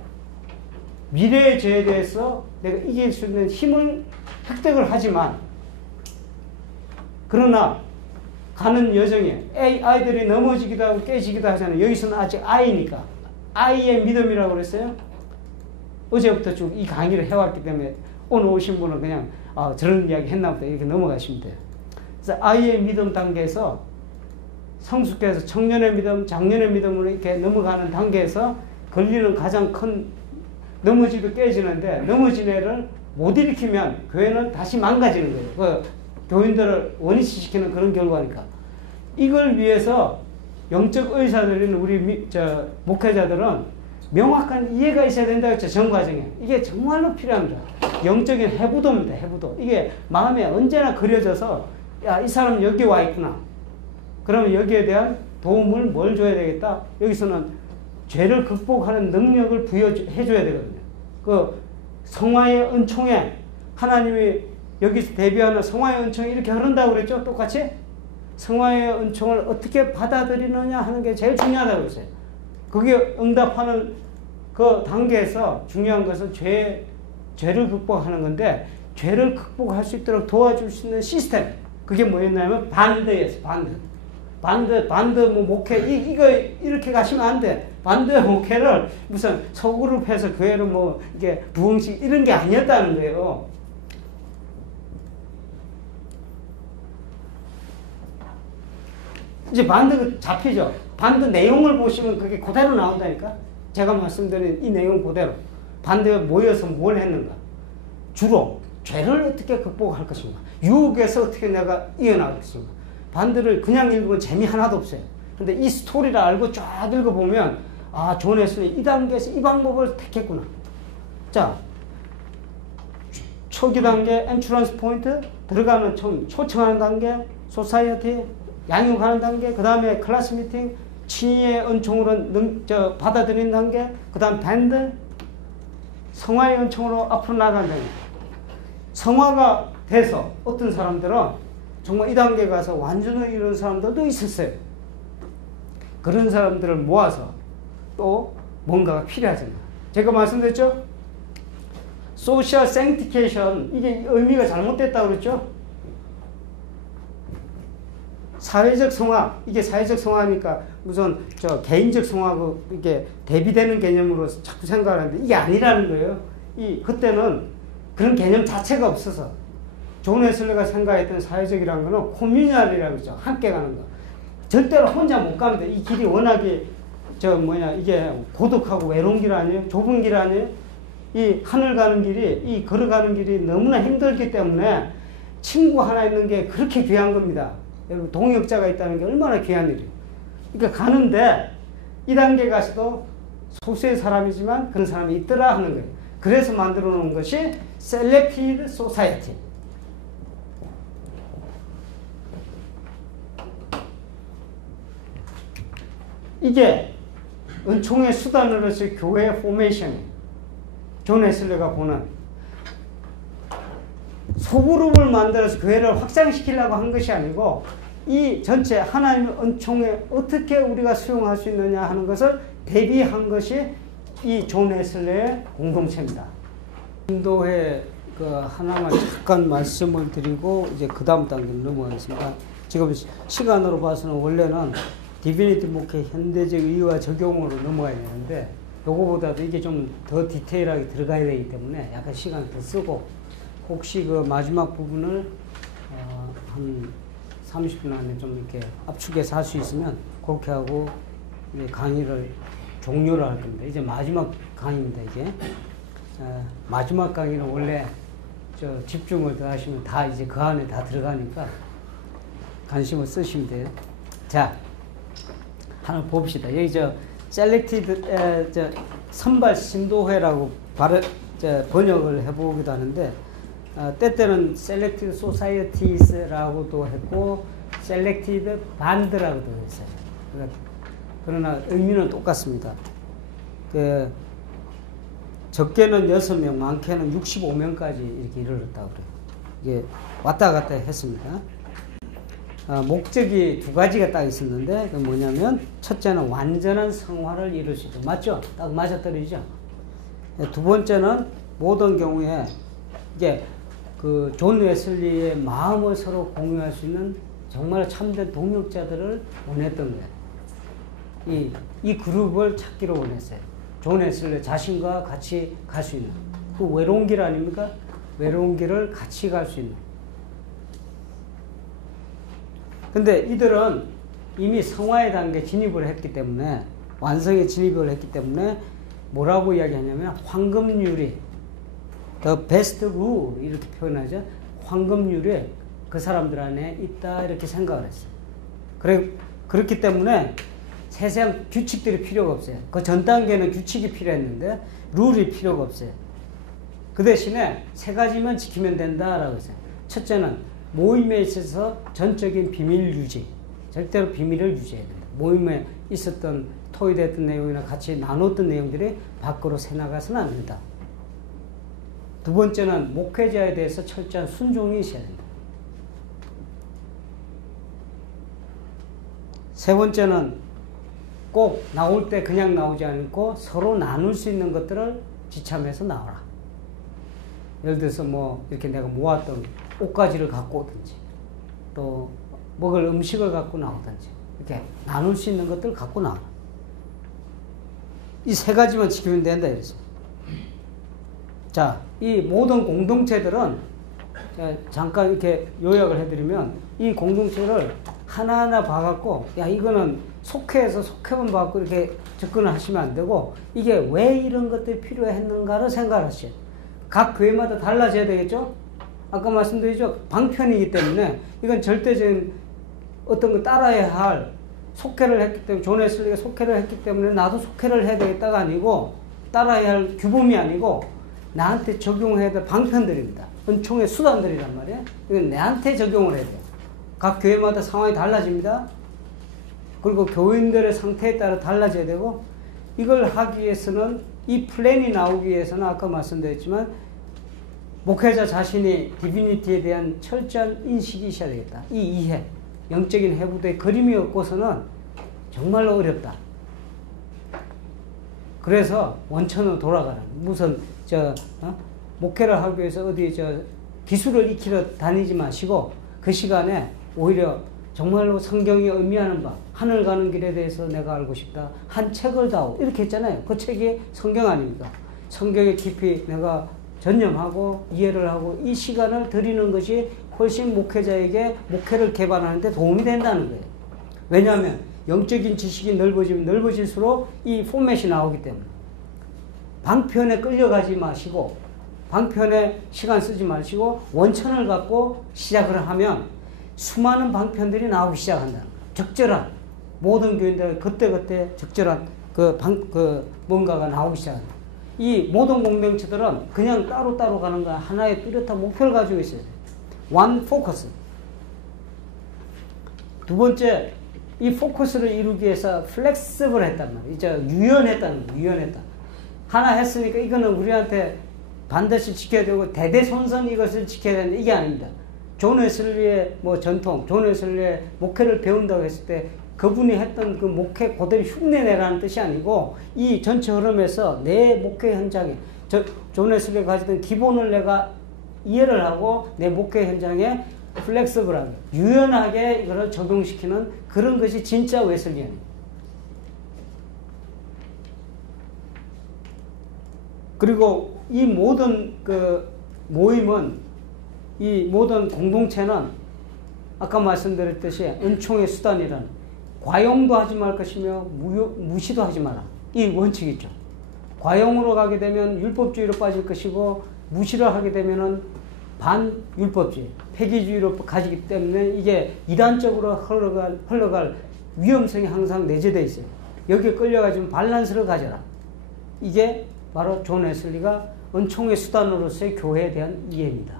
미래의 죄에 대해서 내가 이길 수 있는 힘을 획득을 하지만, 그러나 가는 여정에 아이들이 넘어지기도 하고 깨지기도 하잖아요. 여기서는 아직 아이니까. 아이의 믿음이라고 그랬어요. 어제부터 쭉 이 강의를 해왔기 때문에 오늘 오신 분은 그냥 저런 이야기 했나 보다 이렇게 넘어가시면 돼요. 그래서 아이의 믿음 단계에서 성숙해서 청년의 믿음, 장년의 믿음으로 이렇게 넘어가는 단계에서 걸리는 가장 큰 넘어지도 깨지는데, 넘어진 애를 못 일으키면 교회는 다시 망가지는 거예요. 그 교인들을 원위치시키는 그런 결과니까. 이걸 위해서 영적 의사들인 우리 목회자들은 명확한 이해가 있어야 된다고 했죠. 전 과정에. 이게 정말로 필요합니다. 영적인 해부도입니다. 해부도. 이게 마음에 언제나 그려져서 야, 이 사람은 여기 와 있구나. 그러면 여기에 대한 도움을 뭘 줘야 되겠다. 여기서는 죄를 극복하는 능력을 부여해줘야 되거든요. 그 성화의 은총에 하나님이 여기서 대비하는 성화의 은총이 이렇게 흐른다고 그랬죠? 똑같이? 성화의 은총을 어떻게 받아들이느냐 하는 게 제일 중요하다고 그랬어요. 그게 응답하는 그 단계에서 중요한 것은 죄를 극복하는 건데, 죄를 극복할 수 있도록 도와줄 수 있는 시스템. 그게 뭐였냐면 반드였어요. 반드 뭐 목회 이거 이렇게 가시면 안 돼. 반드 목회를 무슨 소그룹해서 교회를 뭐 이게 부흥식 이런 게 아니었다는 거예요. 이제 반드 잡히죠. 반드 내용을 보시면 그게 그대로 나온다니까. 제가 말씀드린 이 내용 그대로. 반드에 모여서 뭘 했는가. 주로 죄를 어떻게 극복할 것인가. 유혹에서 어떻게 내가 이어나갈 것인가. 반드를 그냥 읽으면 재미 하나도 없어요. 근데 이 스토리를 알고 쫙 읽어보면, 아, 존 웨슬리 이 단계에서 이 방법을 택했구나. 자, 초기 단계, 엔트런스 포인트, 들어가는 초청하는 단계, 소사이어티, 양육하는 단계, 그 다음에 클래스 미팅, 친위의 은총으로 받아들이는 단계, 그 다음 밴드, 성화의 은총으로 앞으로 나가는 단계. 성화가 돼서 어떤 사람들은 정말 이 단계에 가서 완전히 이런 사람들도 있었어요. 그런 사람들을 모아서 또 뭔가가 필요하잖아요. 제가 말씀드렸죠? 소셜 생티케이션, 이게 의미가 잘못됐다고 그랬죠? 사회적 성화, 이게 사회적 성화니까 무슨 개인적 성화고 이게 대비되는 개념으로 자꾸 생각하는데 이게 아니라는 거예요. 그때는 그런 개념 자체가 없어서 존 웨슬리가 생각했던 사회적이라는 거는 코뮤니얼이라고 그러죠. 함께 가는 거. 절대로 혼자 못 갑니다. 이 길이 워낙에 이게 고독하고 외로운 길 아니에요? 좁은 길 아니에요? 이 하늘 가는 길이, 이 걸어가는 길이 너무나 힘들기 때문에 친구 하나 있는 게 그렇게 귀한 겁니다. 여러분, 동역자가 있다는 게 얼마나 귀한 일이에요. 그러니까 가는데 이 단계 가서도 소수의 사람이지만 그런 사람이 있더라 하는 거예요. 그래서 만들어 놓은 것이 Selected Society. 이게 은총의 수단으로서 교회의 포메이션이에요. 존 웨슬리가 보는 소그룹을 만들어서 교회를 확장시키려고 한 것이 아니고 이 전체 하나님의 은총에 어떻게 우리가 수용할 수 있느냐 하는 것을 대비한 것이 이 존 웨슬리의 공동체입니다. 인도회 하나만 잠깐 말씀을 드리고 이제 그 다음 단계로 넘어가겠습니다. 지금 시간으로 봐서는 원래는 디비니티 목회 현대적 의와 적용으로 넘어가야 되는데 요거보다도 이게 좀 더 디테일하게 들어가야 되기 때문에 약간 시간 더 쓰고 혹시 그 마지막 부분을 한 30분 안에 좀 이렇게 압축해서 할 수 있으면 그렇게 하고 강의를 종료를 할 겁니다. 이제 마지막 강의입니다. 이게 마지막 강의는 원래 집중을 더 하시면 다 이제 그 안에 다 들어가니까 관심을 쓰시면 돼요. 자, 하나 봅시다. 여기 셀렉티드 선발 신도회라고 번역을 해보기도 하는데 때때는 셀렉티드 소사이어티스라고도 했고 셀렉티드 반드라고도 했어요. 그러나 의미는 똑같습니다. 적게는 6명, 많게는 65명까지 이렇게 이르렀다고 그래요. 이게 왔다 갔다 했습니다. 목적이 두 가지가 딱 있었는데, 그 뭐냐면, 첫째는 완전한 성화를 이룰 수 있다. 맞죠? 딱 맞아떨어지죠? 두 번째는 모든 경우에, 이게 존 웨슬리의 마음을 서로 공유할 수 있는 정말 참된 동역자들을 원했던 거예요. 이 그룹을 찾기로 원했어요. 존 웨슬리 자신과 같이 갈 수 있는. 그 외로운 길 아닙니까? 외로운 길을 같이 갈 수 있는. 근데 이들은 이미 성화의 단계에 진입을 했기 때문에, 완성에 진입을 했기 때문에 뭐라고 이야기하냐면 황금률이 the best rule 이렇게 표현하죠. 황금률이 그 사람들 안에 있다 이렇게 생각을 했어요. 그렇기 때문에 세세한 규칙들이 필요가 없어요. 그 전 단계는 규칙이 필요했는데 룰이 필요가 없어요. 그 대신에 세 가지만 지키면 된다라고 했어요. 첫째는 모임에 있어서 전적인 비밀 유지. 절대로 비밀을 유지해야 된다. 모임에 있었던 토의됐던 내용이나 같이 나눴던 내용들이 밖으로 새나가서는 안 된다. 두 번째는 목회자에 대해서 철저한 순종이 있어야 된다. 세 번째는 꼭 나올 때 그냥 나오지 않고 서로 나눌 수 있는 것들을 지참해서 나와라. 예를 들어서 뭐 이렇게 내가 모았던 옷가지를 갖고 오든지 또 먹을 음식을 갖고 나오든지 이렇게 나눌 수 있는 것들을 갖고 나와라. 이 세 가지만 지키면 된다 이랬어. 자, 이 모든 공동체들은 잠깐 이렇게 요약을 해드리면 이 공동체를 하나하나 봐갖고 야 이거는 속회에서 속회만 봐갖고 이렇게 접근을 하시면 안 되고 이게 왜 이런 것들이 필요했는가를 생각하셔요. 각 교회마다 달라져야 되겠죠? 아까 말씀드렸죠? 방편이기 때문에 이건 절대적인 어떤 거 따라야 할 속회를 했기 때문에 존 웨슬리가 속회를 했기 때문에 나도 속회를 해야 되겠다가 아니고 따라야 할 규범이 아니고 나한테 적용해야 될 방편들입니다. 은총의 수단들이란 말이에요. 이건 내한테 적용을 해야 돼요. 각 교회마다 상황이 달라집니다. 그리고 교인들의 상태에 따라 달라져야 되고 이걸 하기 위해서는 이 플랜이 나오기 위해서는 아까 말씀드렸지만 목회자 자신이 디비니티에 대한 철저한 인식이 있어야 되겠다. 이 이해, 영적인 해부도의 그림이 없고서는 정말로 어렵다. 그래서 원천으로 돌아가라. 무슨 목회를 하기 위해서 어디 기술을 익히러 다니지 마시고 그 시간에 오히려 정말로 성경이 의미하는 바, 하늘 가는 길에 대해서 내가 알고 싶다. 한 책을 다오. 이렇게 했잖아요. 그 책이 성경 아닙니까? 성경에 깊이 내가 전념하고 이해를 하고 이 시간을 드리는 것이 훨씬 목회자에게 목회를 개발하는 데 도움이 된다는 거예요. 왜냐하면 영적인 지식이 넓어지면 넓어질수록 이 포맷이 나오기 때문에 방편에 끌려가지 마시고 방편에 시간 쓰지 마시고 원천을 갖고 시작을 하면 수많은 방편들이 나오기 시작한다는 거예요. 적절한 모든 교인들 그때그때 적절한 뭔가가 나오기 시작합니다. 이 모든 공동체들은 그냥 따로따로 가는 거 하나의 뚜렷한 목표를 가지고 있어요. one focus. 두 번째, 이 포커스를 이루기 위해서 플렉시블 했단 말이에요. 이제 유연했다는 거예요. 유연했다. 하나 했으니까 이거는 우리한테 반드시 지켜야 되고 대대손손 이것을 지켜야 되는데 이게 아닙니다. 존 웨슬리의 전통, 존 웨슬리의 목회를 배운다고 했을 때 그분이 했던 그 목회 그대로 흉내내라는 뜻이 아니고 이 전체 흐름에서 내 목회 현장에 존 웨슬리가 가지던 기본을 내가 이해를 하고 내 목회 현장에 플렉서블하게 유연하게 이거를 적용시키는 그런 것이 진짜 웨슬리안이에요. 그리고 이 모든 모임은 이 모든 공동체는 아까 말씀드렸듯이 은총의 수단이란 과용도 하지 말 것이며 무시도 하지 마라. 이 원칙이 있죠. 과용으로 가게 되면 율법주의로 빠질 것이고 무시를 하게 되면은 반율법주의, 폐기주의로 가지기 때문에 이게 이단적으로 흘러갈 위험성이 항상 내재되어 있어요. 여기에 끌려가지고 밸런스를 가져라. 이게 바로 존 웨슬리가 은총의 수단으로서의 교회에 대한 이해입니다.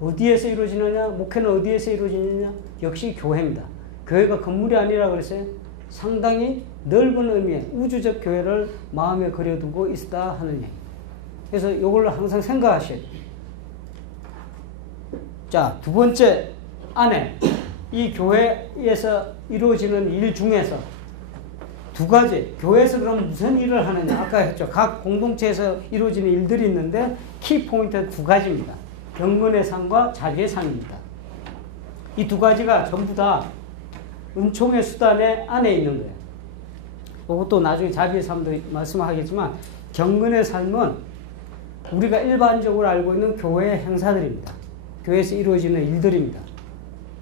어디에서 이루어지느냐? 목회는 어디에서 이루어지느냐? 역시 교회입니다. 교회가 건물이 아니라 그랬어요. 상당히 넓은 의미의 우주적 교회를 마음에 그려두고 있다 하는 얘기. 그래서 이걸로 항상 생각하셔야 돼요. 자, 두 번째 안에 이 교회에서 이루어지는 일 중에서 두 가지, 교회에서 그럼 무슨 일을 하느냐? 아까 했죠. 각 공동체에서 이루어지는 일들이 있는데 키포인트는 두 가지입니다. 경건의 삶과 자비의 삶입니다. 이 두 가지가 전부 다 은총의 수단의 안에 있는 거예요. 이것도 나중에 자비의 삶도 말씀하겠지만 경건의 삶은 우리가 일반적으로 알고 있는 교회의 행사들입니다. 교회에서 이루어지는 일들입니다.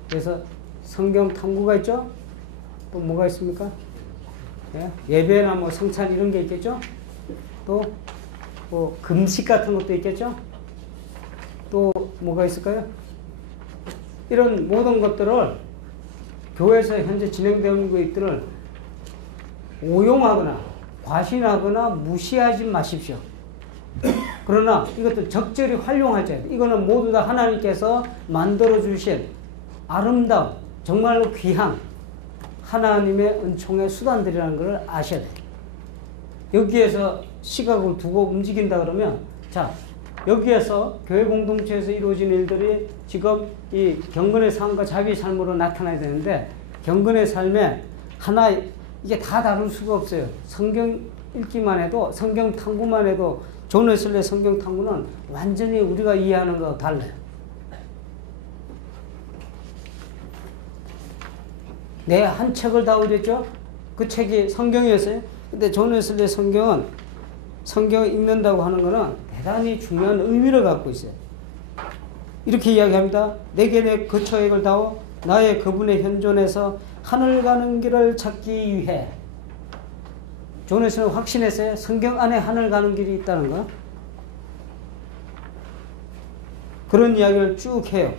그래서 성경 탐구가 있죠. 또 뭐가 있습니까? 예? 예배나 뭐 성찬 이런 게 있겠죠? 또 뭐 금식 같은 것도 있겠죠? 또 뭐가 있을까요? 이런 모든 것들을 교회에서 현재 진행되는 것들을 오용하거나 과신하거나 무시하지 마십시오. 그러나 이것도 적절히 활용하자. 이거는 모두 다 하나님께서 만들어 주신 아름다운 정말로 귀한 하나님의 은총의 수단들이라는 걸 아셔야 돼요. 여기에서 시각을 두고 움직인다 그러면 자 여기에서 교회 공동체에서 이루어진 일들이 지금 이 경건의 삶과 자기의 삶으로 나타나야 되는데 경건의 삶에 하나 이게 다 다룰 수가 없어요. 성경 읽기만 해도 성경 탐구만 해도 존 웨슬리의 성경 탐구는 완전히 우리가 이해하는 거와 달라요. 내 한 책을 다 그랬죠? 그 책이 성경이었어요. 근데 존 웨슬리의 성경은 성경을 읽는다고 하는 거는 대단히 중요한 의미를 갖고 있어요. 이렇게 이야기합니다. 내게 내 거처액을 다오 나의 그분의 현존에서 하늘 가는 길을 찾기 위해. 존 웨슬리는 확신했어요. 성경 안에 하늘 가는 길이 있다는 거. 그런 이야기를 쭉 해요.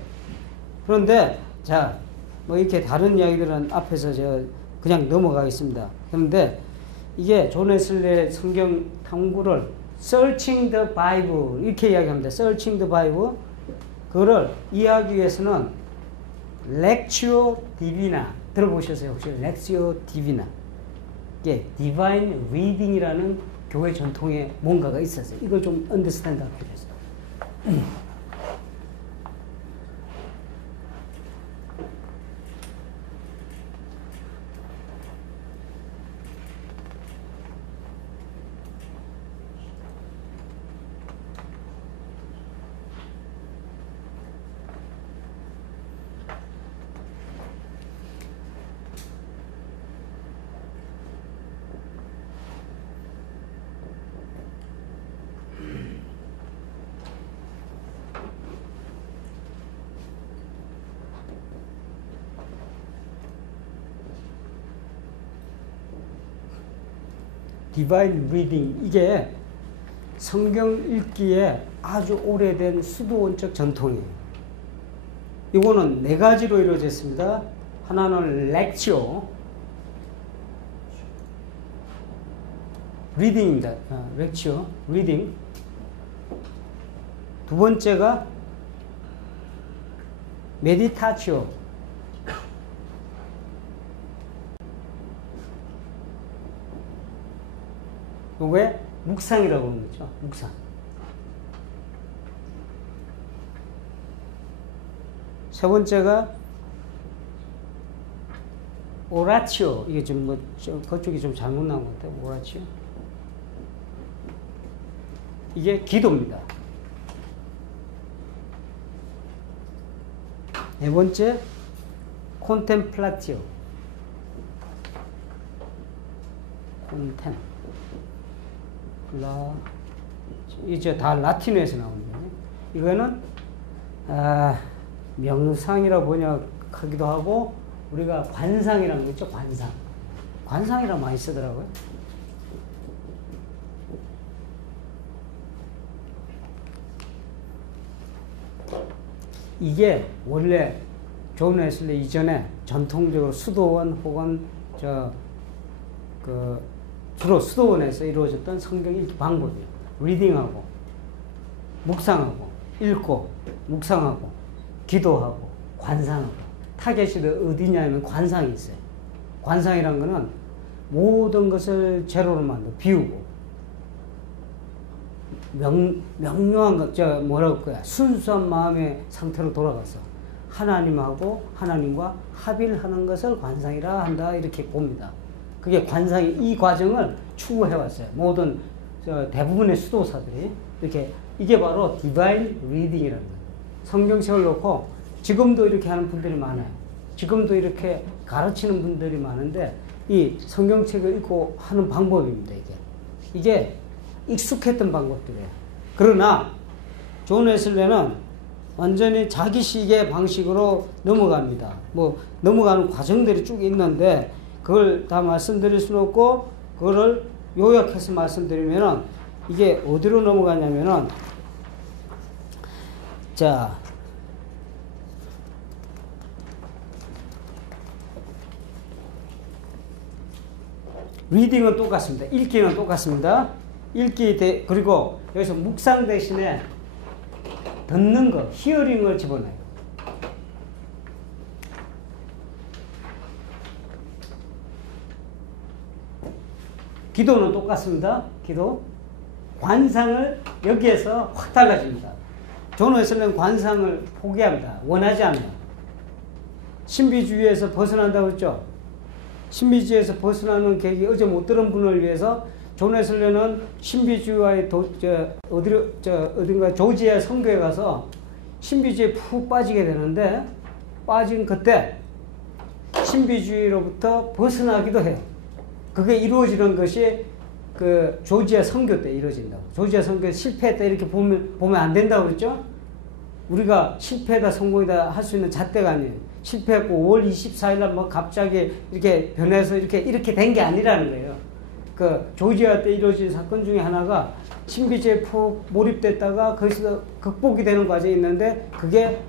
그런데 자, 뭐 이렇게 다른 이야기들은 앞에서 제가 그냥 넘어가겠습니다. 그런데 이게 존 웨슬리의 성경 탐구를 Searching the Bible 이렇게 이야기합니다. Searching the Bible 그거를 이해하기 위해서는 Lectio Divina 들어보셨어요? 혹시 Lectio Divina 이게 Divine Reading이라는 교회 전통에 뭔가가 있었어요. 이걸 좀 understand 하기 위해서. 디바인 리딩 이게 성경 읽기에 아주 오래된 수도원적 전통이에요. 이거는 네 가지로 이루어져 있습니다. 하나는 렉치오 리딩입니다. 렉치오 리딩. 두 번째가 메디타치오 요게 묵상이라고 하는 거죠. 묵상. 세 번째가 오라치오. 이게 좀 뭐 그쪽이 좀 잘못 나온 것 같아요. 오라치오. 이게 기도입니다. 네 번째 콘템플라티오. 콘템. 이제 다 라틴어에서 나오는 거예요. 이거는 명상이라고 번역하기도 하고 우리가 관상이라는 거 있죠. 관상이라고 많이 쓰더라고요. 이게 원래 존 웨슬리 이전에 전통적으로 수도원 혹은 주로 수도원에서 이루어졌던 성경 읽기 방법이에요. 리딩하고, 묵상하고, 읽고, 묵상하고, 기도하고, 관상하고. 타겟이 어디냐면 관상이 있어요. 관상이란 거는 모든 것을 제로로 만들어 비우고, 명료한 것, 뭐라고 할까요? 순수한 마음의 상태로 돌아가서 하나님과 합일하는 것을 관상이라 한다. 이렇게 봅니다. 그게 관상이 이 과정을 추구해왔어요. 모든 대부분의 수도사들이 이게 바로 디바인 리딩이라는 거예요. 성경책을 놓고 지금도 이렇게 하는 분들이 많아요. 지금도 이렇게 가르치는 분들이 많은데 이 성경책을 읽고 하는 방법입니다. 이게 익숙했던 방법들이에요. 그러나 존 웨슬리는 완전히 자기식의 방식으로 넘어갑니다. 뭐 넘어가는 과정들이 쭉 있는데 그걸 다 말씀드릴 수는 없고, 그거를 요약해서 말씀드리면은, 이게 어디로 넘어가냐면은, 자, 리딩은 똑같습니다. 읽기는 똑같습니다. 그리고 여기서 묵상 대신에 듣는 거, 히어링을 집어넣어요. 기도는 똑같습니다. 기도. 관상을 여기에서 확 달라집니다. 존 웨슬리는 관상을 포기합니다. 원하지 않아요. 신비주의에서 벗어난다고 했죠. 신비주의에서 벗어나는 계기, 어제 못 들은 분을 위해서 존 웨슬리는 신비주의와의 어딘가 조지아 선교에 가서 신비주의에 푹 빠지게 되는데, 빠진 그때 신비주의로부터 벗어나기도 해요. 그게 이루어지는 것이 그 조지아 선교 때 이루어진다고. 조지아 선교 실패했다 이렇게 보면 안 된다고 그랬죠? 우리가 실패다 성공이다 할 수 있는 잣대가 아니에요. 실패했고 5월 24일 날 뭐 갑자기 이렇게 변해서 이렇게 된 게 아니라는 거예요. 그 조지아 때 이루어진 사건 중에 하나가 신비주의에 푹 몰입됐다가 거기서 극복이 되는 과정이 있는데, 그게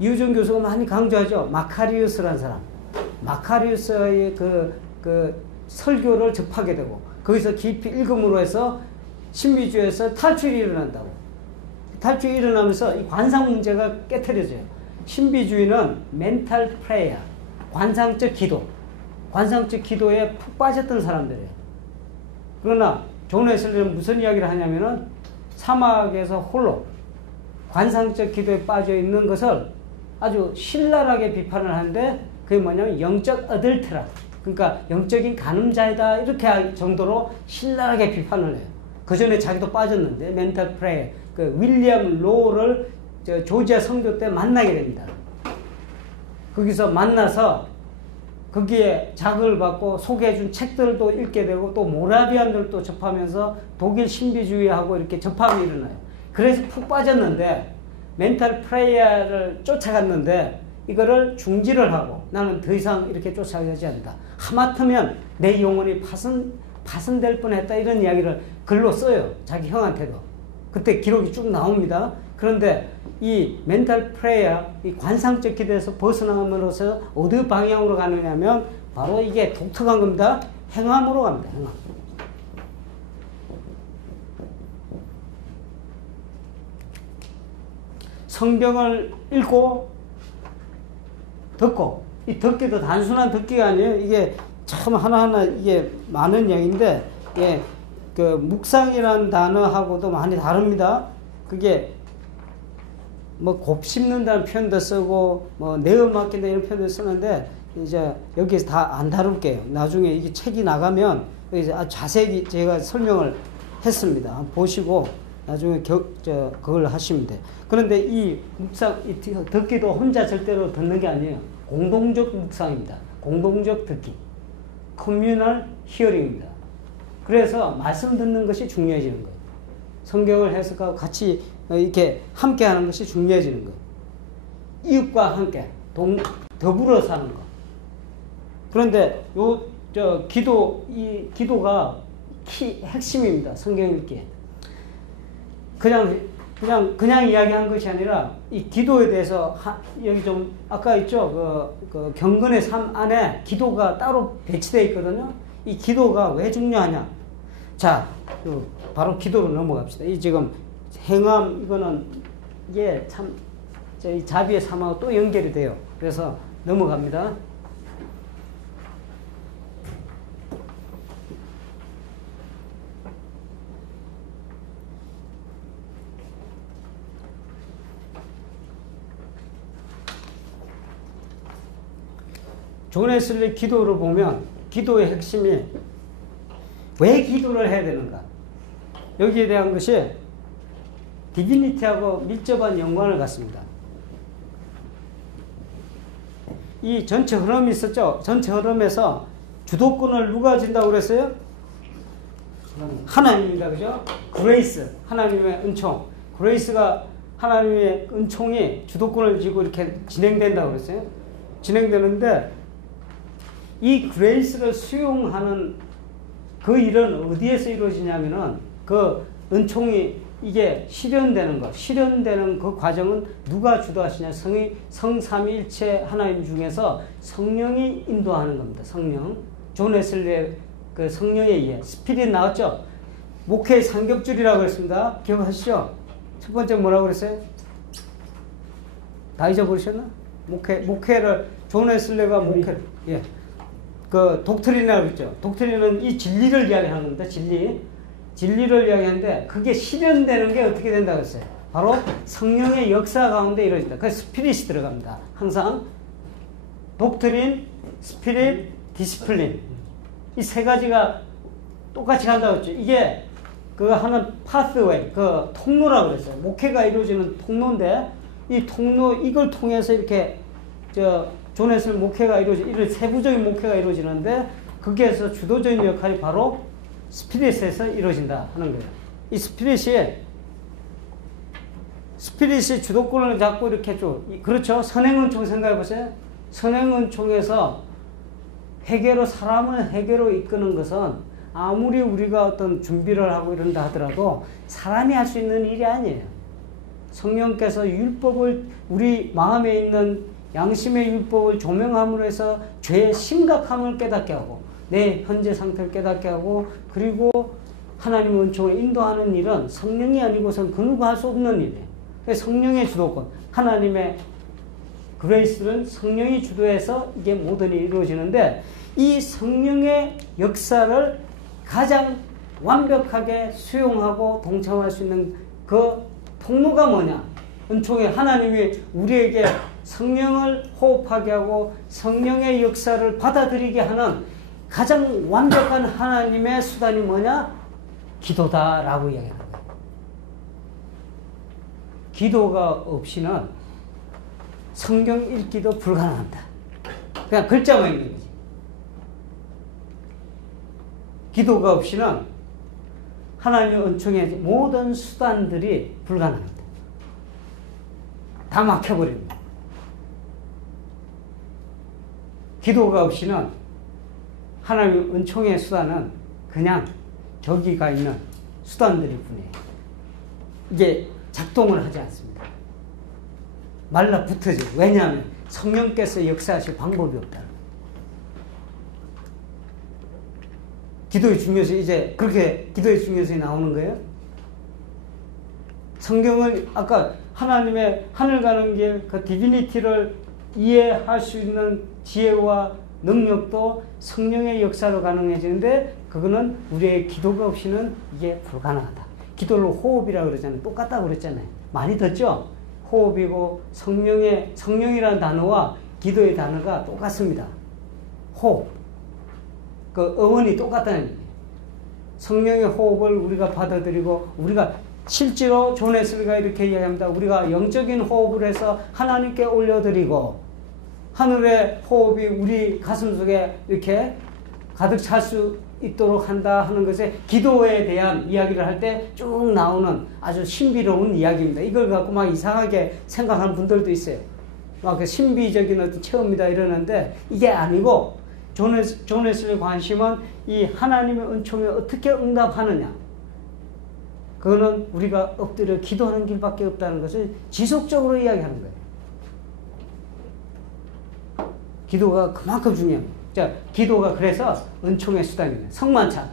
이우정 교수가 많이 강조하죠. 마카리우스라는 사람. 마카리우스의 그 설교를 접하게 되고, 거기서 깊이 읽음으로 해서 신비주의에서 탈출이 일어난다고. 탈출이 일어나면서 이 관상 문제가 깨트려져요. 신비주의는 멘탈 프레이어, 관상적 기도, 관상적 기도에 푹 빠졌던 사람들이에요. 그러나 존 웨슬리는 무슨 이야기를 하냐면은 사막에서 홀로 관상적 기도에 빠져 있는 것을 아주 신랄하게 비판을 하는데, 그게 뭐냐면 영적 어덜트라, 그러니까 영적인 간음자이다 이렇게 할 정도로 신랄하게 비판을 해요. 그 전에 자기도 빠졌는데, 멘탈 프레이어, 그 윌리엄 로우를 조지아 선교 때 만나게 됩니다. 거기서 만나서 거기에 자극을 받고 소개해준 책들도 읽게 되고, 또 모라비안들도 접하면서 독일 신비주의하고 이렇게 접함이 일어나요. 그래서 푹 빠졌는데, 멘탈 프레이어를 쫓아갔는데 이거를 중지를 하고, 나는 더 이상 이렇게 쫓아가지 않는다. 하마터면 내 영혼이 파손될 뻔했다, 이런 이야기를 글로 써요. 자기 형한테도. 그때 기록이 쭉 나옵니다. 그런데 이 멘탈 프레이어, 이 관상적 기도에서 벗어남으로써 어느 방향으로 가느냐면 바로 이게 독특한 겁니다. 행함으로 갑니다. 행함. 성경을 읽고 듣고, 이 듣기도 단순한 듣기가 아니에요. 이게 참 하나하나 이게 많은 얘기인데, 예, 그 묵상이라는 단어하고도 많이 다릅니다. 그게 뭐 곱씹는다는 표현도 쓰고 뭐 내어 맡긴다 이런 표현도 쓰는데, 이제 여기서 다 안 다룰게요. 나중에 이게 책이 나가면 이제 자세히 제가 설명을 했습니다. 한번 보시고 나중에 그걸 하시면 돼요. 그런데 이 묵상, 듣기도 혼자 절대로 듣는 게 아니에요. 공동적 묵상입니다. 공동적 듣기. 커뮤널 히어링입니다. 그래서 말씀 듣는 것이 중요해지는 거예요. 성경을 해석하고 같이 이렇게 함께 하는 것이 중요해지는 거예요. 이웃과 함께 더불어 사는 거. 그런데 이 기도가 핵심입니다. 성경 읽기에. 그냥 이야기한 것이 아니라 이 기도에 대해서 여기 좀 아까 있죠. 그 경건의 삶 안에 기도가 따로 배치되어 있거든요. 이 기도가 왜 중요하냐? 자, 바로 기도로 넘어갑시다. 이 지금 행함, 이거는 이게 참 이 자비의 삶하고 또 연결이 돼요. 그래서 넘어갑니다. 존 웨슬리 기도를 보면 기도의 핵심이 왜 기도를 해야 되는가? 여기에 대한 것이 디비니티하고 밀접한 연관을 갖습니다. 이 전체 흐름이 있었죠? 전체 흐름에서 주도권을 누가 진다고 그랬어요? 하나님입니다. 그죠? 그레이스, 하나님의 은총. 그레이스가 하나님의 은총이 주도권을 쥐고 이렇게 진행된다고 그랬어요. 진행되는데 이 그레이스를 수용하는 그 일은 어디에서 이루어지냐면은 그 은총이 이게 실현되는 것, 실현되는 그 과정은 누가 주도하시냐? 성삼위일체 하나님 중에서 성령이 인도하는 겁니다. 성령. 존 웨슬리의 그 성령에 의해 스피릿 나왔죠? 목회의 삼겹줄이라고 했습니다. 기억하시죠? 첫 번째 뭐라고 그랬어요? 다 잊어버리셨나? 목회를 존 웨슬리가 목회를 예. 그 독트린이라고 했죠. 독트린은 이 진리를 이야기하는 겁니다. 진리를 이야기하는데 그게 실현되는 게 어떻게 된다고 했어요? 바로 성령의 역사 가운데 이루어진다. 그래서 스피릿이 들어갑니다. 항상 독트린, 스피릿, 디시플린 이 세 가지가 똑같이 간다고 했죠. 이게 그 하는 파스웨이, 그 통로라고 그랬어요. 목회가 이루어지는 통로인데 이 통로 이걸 통해서 이렇게 존 웨슬리 목회가 이런 세부적인 목회가 이루어지는데 거기에서 주도적인 역할이 바로 스피릿에서 이루어진다 하는 거예요. 이 스피릿이 주도권을 잡고 이렇게 그렇죠. 선행은총 생각해 보세요. 선행은총에서 사람을 회개로 이끄는 것은 아무리 우리가 어떤 준비를 하고 이런다 하더라도 사람이 할 수 있는 일이 아니에요. 성령께서 율법을 우리 마음에 있는 양심의 율법을 조명함으로 해서 죄의 심각함을 깨닫게 하고 내 현재 상태를 깨닫게 하고 그리고 하나님의 은총을 인도하는 일은 성령이 아니고선 그 누가 할 수 없는 일이에요. 성령의 주도권, 하나님의 그레이스는 성령이 주도해서 이게 모든 일이 이루어지는데 이 성령의 역사를 가장 완벽하게 수용하고 동참할 수 있는 그 통로가 뭐냐? 은총의 하나님이 우리에게 성령을 호흡하게 하고 성령의 역사를 받아들이게 하는 가장 완벽한 하나님의 수단이 뭐냐? 기도다라고 이야기하는 거예요. 기도가 없이는 성경 읽기도 불가능합니다. 그냥 글자만 읽는 거지. 기도가 없이는 하나님의 은총의 모든 수단들이 불가능합니다. 다 막혀버립니다. 기도가 없이는 하나님의 은총의 수단은 그냥 저기가 있는 수단들일 뿐이에요. 이게 작동을 하지 않습니다. 말라붙어져. 왜냐하면 성령께서 역사하실 방법이 없다. 기도의 중요성이 이제 그렇게 기도의 중요성이 나오는 거예요. 성경을 아까 하나님의 하늘 가는 길 그 디비니티를 이해할 수 있는 지혜와 능력도 성령의 역사로 가능해지는데 그거는 우리의 기도가 없이는 이게 불가능하다. 기도를 호흡이라고 그러잖아요. 똑같다고 그랬잖아요. 많이 듣죠? 호흡이고 성령이라는 단어와 기도의 단어가 똑같습니다. 호흡. 그 어원이 똑같다는 얘기예요. 성령의 호흡을 우리가 받아들이고 우리가 실제로 존 웨슬리가 이렇게 이야기합니다. 우리가 영적인 호흡을 해서 하나님께 올려드리고 하늘의 호흡이 우리 가슴 속에 이렇게 가득 찰 수 있도록 한다 하는 것에 기도에 대한 이야기를 할 때 쭉 나오는 아주 신비로운 이야기입니다. 이걸 갖고 막 이상하게 생각하는 분들도 있어요. 막 그 신비적인 어떤 체험이다 이러는데 이게 아니고 존 웨슬리의 관심은 이 하나님의 은총에 어떻게 응답하느냐. 그거는 우리가 엎드려 기도하는 길밖에 없다는 것을 지속적으로 이야기하는 거예요. 기도가 그만큼 중요합니다. 자, 기도가 그래서 은총의 수단입니다. 성만찬.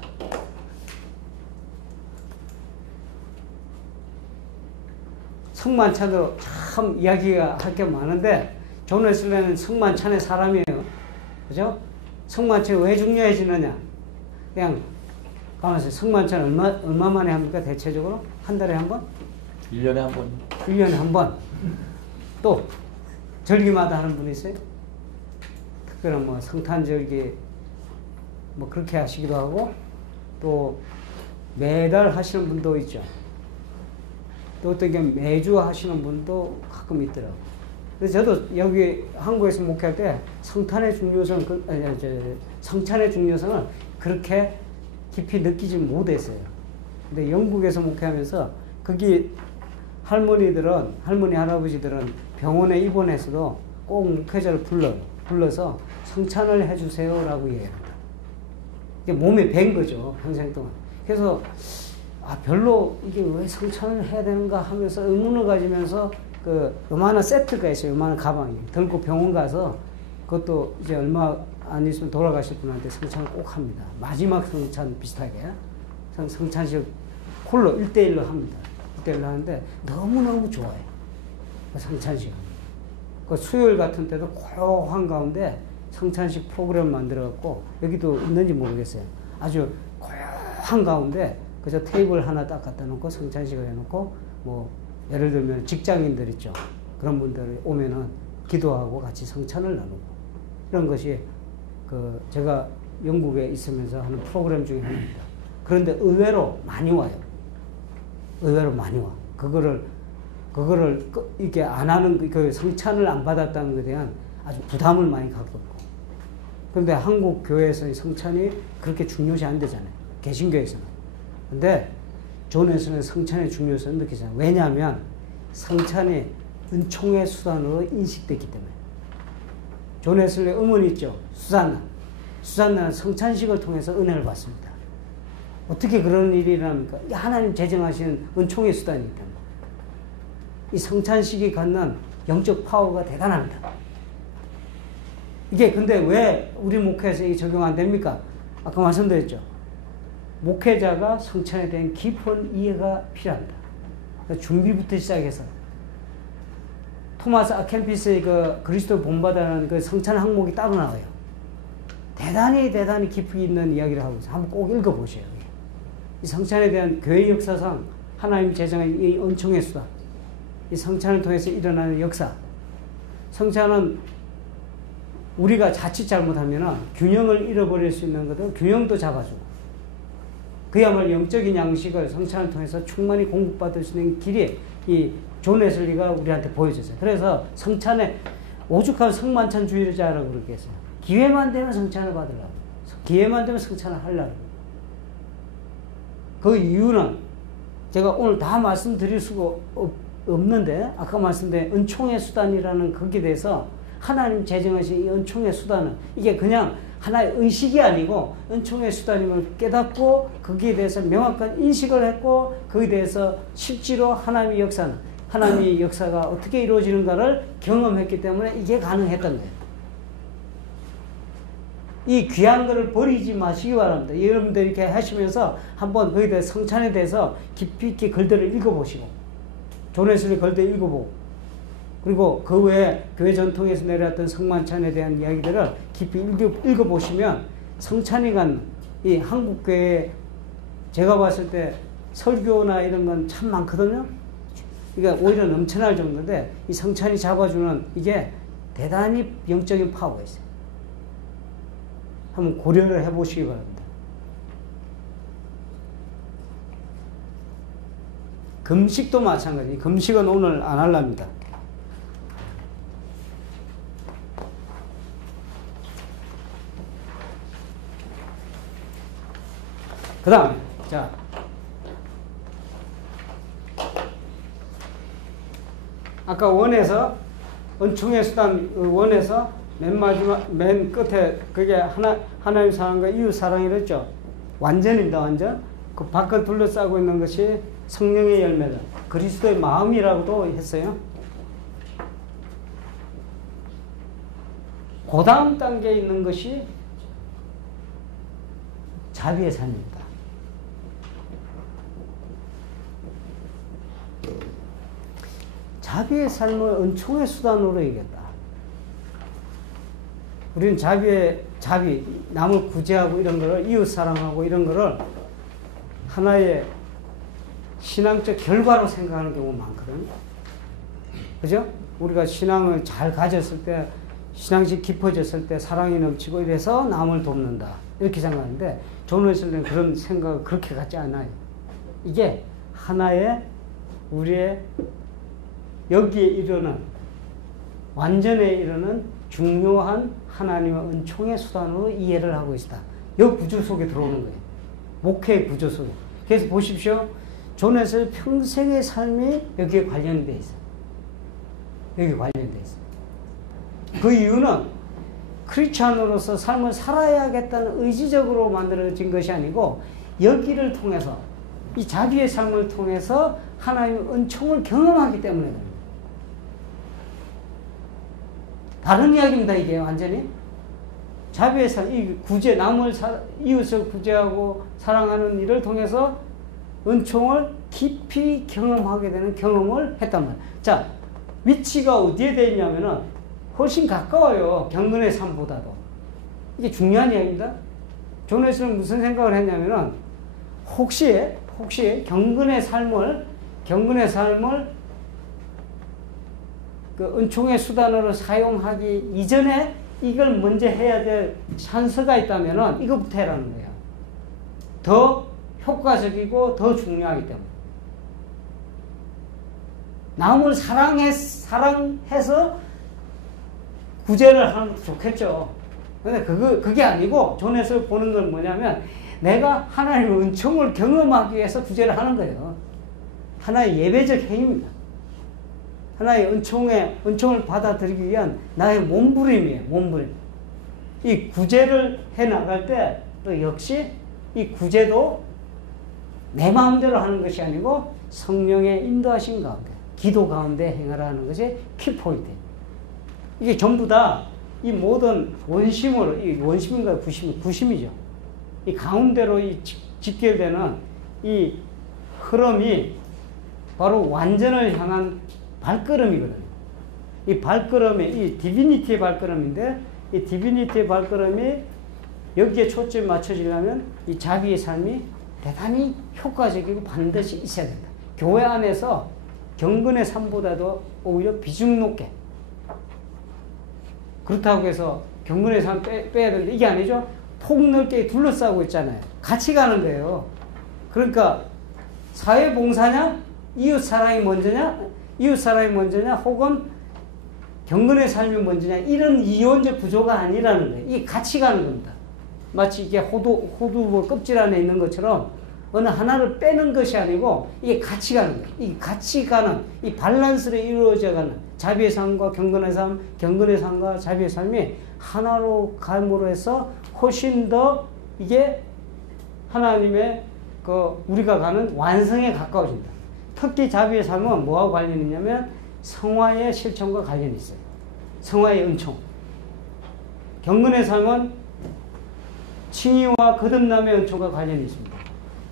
성만찬으로 참 이야기가 할 게 많은데 존 웨슬리는 성만찬의 사람이에요. 그죠? 성만찬이 왜 중요해지느냐? 그냥 가만있어요. 성만찬 얼마 만에 합니까? 대체적으로? 한 달에 한 번? 1년에 한 번. 1년에 한 번. 또 절기마다 하는 분이 있어요? 특별한 뭐 성탄절기 뭐 그렇게 하시기도 하고 또 매달 하시는 분도 있죠. 또 어떤 게 매주 하시는 분도 가끔 있더라고요. 그래서 저도 여기 한국에서 목회할 때 성찬의 중요성을 그렇게 깊이 느끼지 못했어요. 근데 영국에서 목회하면서 거기 할머니 할아버지들은 병원에 입원해서도 꼭 목회자를 불러요. 불러서 성찬을 해주세요라고 얘기합니다. 이게 몸에 밴 거죠, 평생 동안. 그래서 별로 이게 왜 성찬을 해야 되는가 하면서 의문을 가지면서 그 요만한 세트가 있어요. 요만한 가방이 들고 병원 가서 그것도 이제 얼마 안 있으면 돌아가실 분한테 성찬을 꼭 합니다. 마지막 성찬 비슷하게 성찬식 홀로 1대1로 합니다. 1대1로 하는데 너무너무 좋아요. 성찬식. 그 수요일 같은 때도 고요한 가운데 성찬식 프로그램 만들어갖고 여기도 있는지 모르겠어요. 아주 고요한 가운데 그저 테이블 하나 딱 갖다 놓고 성찬식을 해놓고 뭐 예를 들면 직장인들 있죠. 그런 분들이 오면은 기도하고 같이 성찬을 나누고 이런 것이 그 제가 영국에 있으면서 하는 프로그램 중에 하나입니다. 그런데 의외로 많이 와요. 의외로 많이 와. 그거를 이렇게 안 하는 그 성찬을 안 받았다는 것에 대한 아주 부담을 많이 갖고 있고. 그런데 한국 교회에서의 성찬이 그렇게 중요시 안 되잖아요. 개신교에서는. 근데 존에서는 성찬의 중요성을 느끼잖아요. 왜냐하면 성찬이 은총의 수단으로 인식됐기 때문에. 존 웨슬리 어머니 있죠. 수산나는 성찬식을 통해서 은혜를 받습니다. 어떻게 그런 일이 일어납니까? 하나님 제정하신 은총의 수단이기 때문에. 이 성찬식이 갖는 영적 파워가 대단합니다. 이게 근데 왜 우리 목회에서 이게 적용 안 됩니까? 아까 말씀드렸죠. 목회자가 성찬에 대한 깊은 이해가 필요합니다. 준비부터 시작해서 토마스 아켄피스의 그 그리스도 본받아라는 그 성찬 항목이 따로 나와요. 대단히 깊이 있는 이야기를 하고 있어요. 한번 꼭 읽어보세요. 이 성찬에 대한 교회 역사상 하나님 제정한 이 은총의 수단, 이 성찬을 통해서 일어나는 역사. 성찬은 우리가 자칫 잘못하면 균형을 잃어버릴 수 있는 것들 균형도 잡아주고 그야말로 영적인 양식을 성찬을 통해서 충만히 공급받을 수 있는 길이 이 존 웨슬리가 우리한테 보여줬어요. 그래서 성찬에 오죽하면 성만찬주의자라고 그렇게 했어요. 기회만 되면 성찬을 받으려고. 기회만 되면 성찬을 하려고. 그 이유는 제가 오늘 다 말씀드릴 수가 없는데 아까 말씀드린 은총의 수단이라는 거기에 대해서 하나님 제정하신 이 은총의 수단은 이게 그냥 하나의 의식이 아니고 은총의 수단임을 깨닫고 거기에 대해서 명확한 인식을 했고 거기에 대해서 실제로 하나님의 역사가 어떻게 이루어지는가를 경험했기 때문에 이게 가능했던 거예요. 이 귀한 것을 버리지 마시기 바랍니다. 여러분들 이렇게 하시면서 한번 거기에 대해서 성찬에 대해서 깊이 있게 글들을 읽어보시고 존 웨슬리 글들 읽어보고 그리고 그 외에 교회 전통에서 내려왔던 성만찬에 대한 이야기들을 깊이 읽어보시면 성찬이 간 이 한국교회 제가 봤을 때 설교나 이런 건 참 많거든요. 그러니까 오히려 넘쳐날 정도인데 이 성찬이 잡아주는 이게 대단히 영적인 파워가 있어요. 한번 고려를 해보시기 바랍니다. 금식도 마찬가지. 금식은 오늘 안 하랍니다. 그 다음에, 자. 아까 원에서, 은총의 수단, 원에서 맨 끝에 그게 하나님 사랑과 이웃 사랑이랬죠. 완전입니다, 완전. 그 밖을 둘러싸고 있는 것이 성령의 열매다. 그리스도의 마음이라고도 했어요. 그 다음 단계에 있는 것이 자비의 삶입니다. 자비의 삶을 은총의 수단으로 이겼다. 우리는 자비, 남을 구제하고 이런 거를, 이웃 사랑하고 이런 거를 하나의 신앙적 결과로 생각하는 경우가 많거든요. 그죠? 우리가 신앙을 잘 가졌을 때, 신앙이 깊어졌을 때 사랑이 넘치고 이래서 남을 돕는다. 이렇게 생각하는데, 존 웨슬리는 그런 생각을 그렇게 갖지 않아요. 이게 하나의 우리의 여기에 이르는, 완전에 이르는 중요한 하나님의 은총의 수단으로 이해를 하고 있다. 이 구조 속에 들어오는 거예요. 목회의 구조 속에. 그래서 보십시오. 존 웨슬리 평생의 삶이 여기에 관련되어 있어요. 여기 관련되어 있어요. 그 이유는 크리스찬으로서 삶을 살아야겠다는 의지적으로 만들어진 것이 아니고 여기를 통해서 이 자비의 삶을 통해서 하나님의 은총을 경험하기 때문에 그래요. 다른 이야기입니다. 이게 완전히 자비의 삶, 이 구제, 이웃을 구제하고 사랑하는 일을 통해서 은총을 깊이 경험하게 되는 경험을 했단 말이에요. 자, 위치가 어디에 되어 있냐면은 훨씬 가까워요. 경건의 삶보다도. 이게 중요한 이야기입니다. 존 웨슬리는 무슨 생각을 했냐면은 혹시 경건의 삶을 그 은총의 수단으로 사용하기 이전에 이걸 먼저 해야 될 찬스가 있다면은 이것부터 해라는 거예요. 더 효과적이고 더 중요하기 때문에. 남을 사랑해서 구제를 하면 좋겠죠. 근데 그게 아니고 존 웨슬리 보는 건 뭐냐면 내가 하나님의 은총을 경험하기 위해서 구제를 하는 거예요. 하나의 예배적 행위입니다. 하나의 은총을 받아들이기 위한 나의 몸부림이에요. 몸부림. 이 구제를 해 나갈 때 또 역시 이 구제도 내 마음대로 하는 것이 아니고 성령의 인도하신 가운데, 기도 가운데 행하라는 것이 키포인트예요. 이게 전부 다 이 모든 원심으로, 이 원심인가요? 구심이죠. 이 가운데로 이 직결되는 이 흐름이 바로 완전을 향한 발걸음이거든요. 이 발걸음이, 이 디비니티의 발걸음인데, 이 디비니티의 발걸음이 여기에 초점이 맞춰지려면 이 자비의 삶이 대단히 효과적이고 반드시 있어야 된다. 교회 안에서 경건의 삶보다도 오히려 비중 높게. 그렇다고 해서 경건의 삶 빼야 되는데 이게 아니죠. 폭넓게 둘러싸고 있잖아요. 같이 가는 거예요. 그러니까 사회봉사냐? 이웃사랑이 먼저냐? 혹은 경건의 삶이 먼저냐? 이런 이원적 구조가 아니라는 거예요. 이게 같이 가는 겁니다. 마치 이게 호두 껍질 안에 있는 것처럼 어느 하나를 빼는 것이 아니고 이게 같이 가는 거예요. 이 같이 가는, 이 밸런스로 이루어져가는 자비의 삶과 경건의 삶, 경건의 삶과 자비의 삶이 하나로 감으로 해서 훨씬 더 이게 하나님의 우리가 가는 완성에 가까워진다. 특히 자비의 삶은 뭐하고 관련이 있냐면 성화의 실천과 관련이 있어요. 성화의 은총. 경건의 삶은 칭의와 거듭남의 은총과 관련이 있습니다.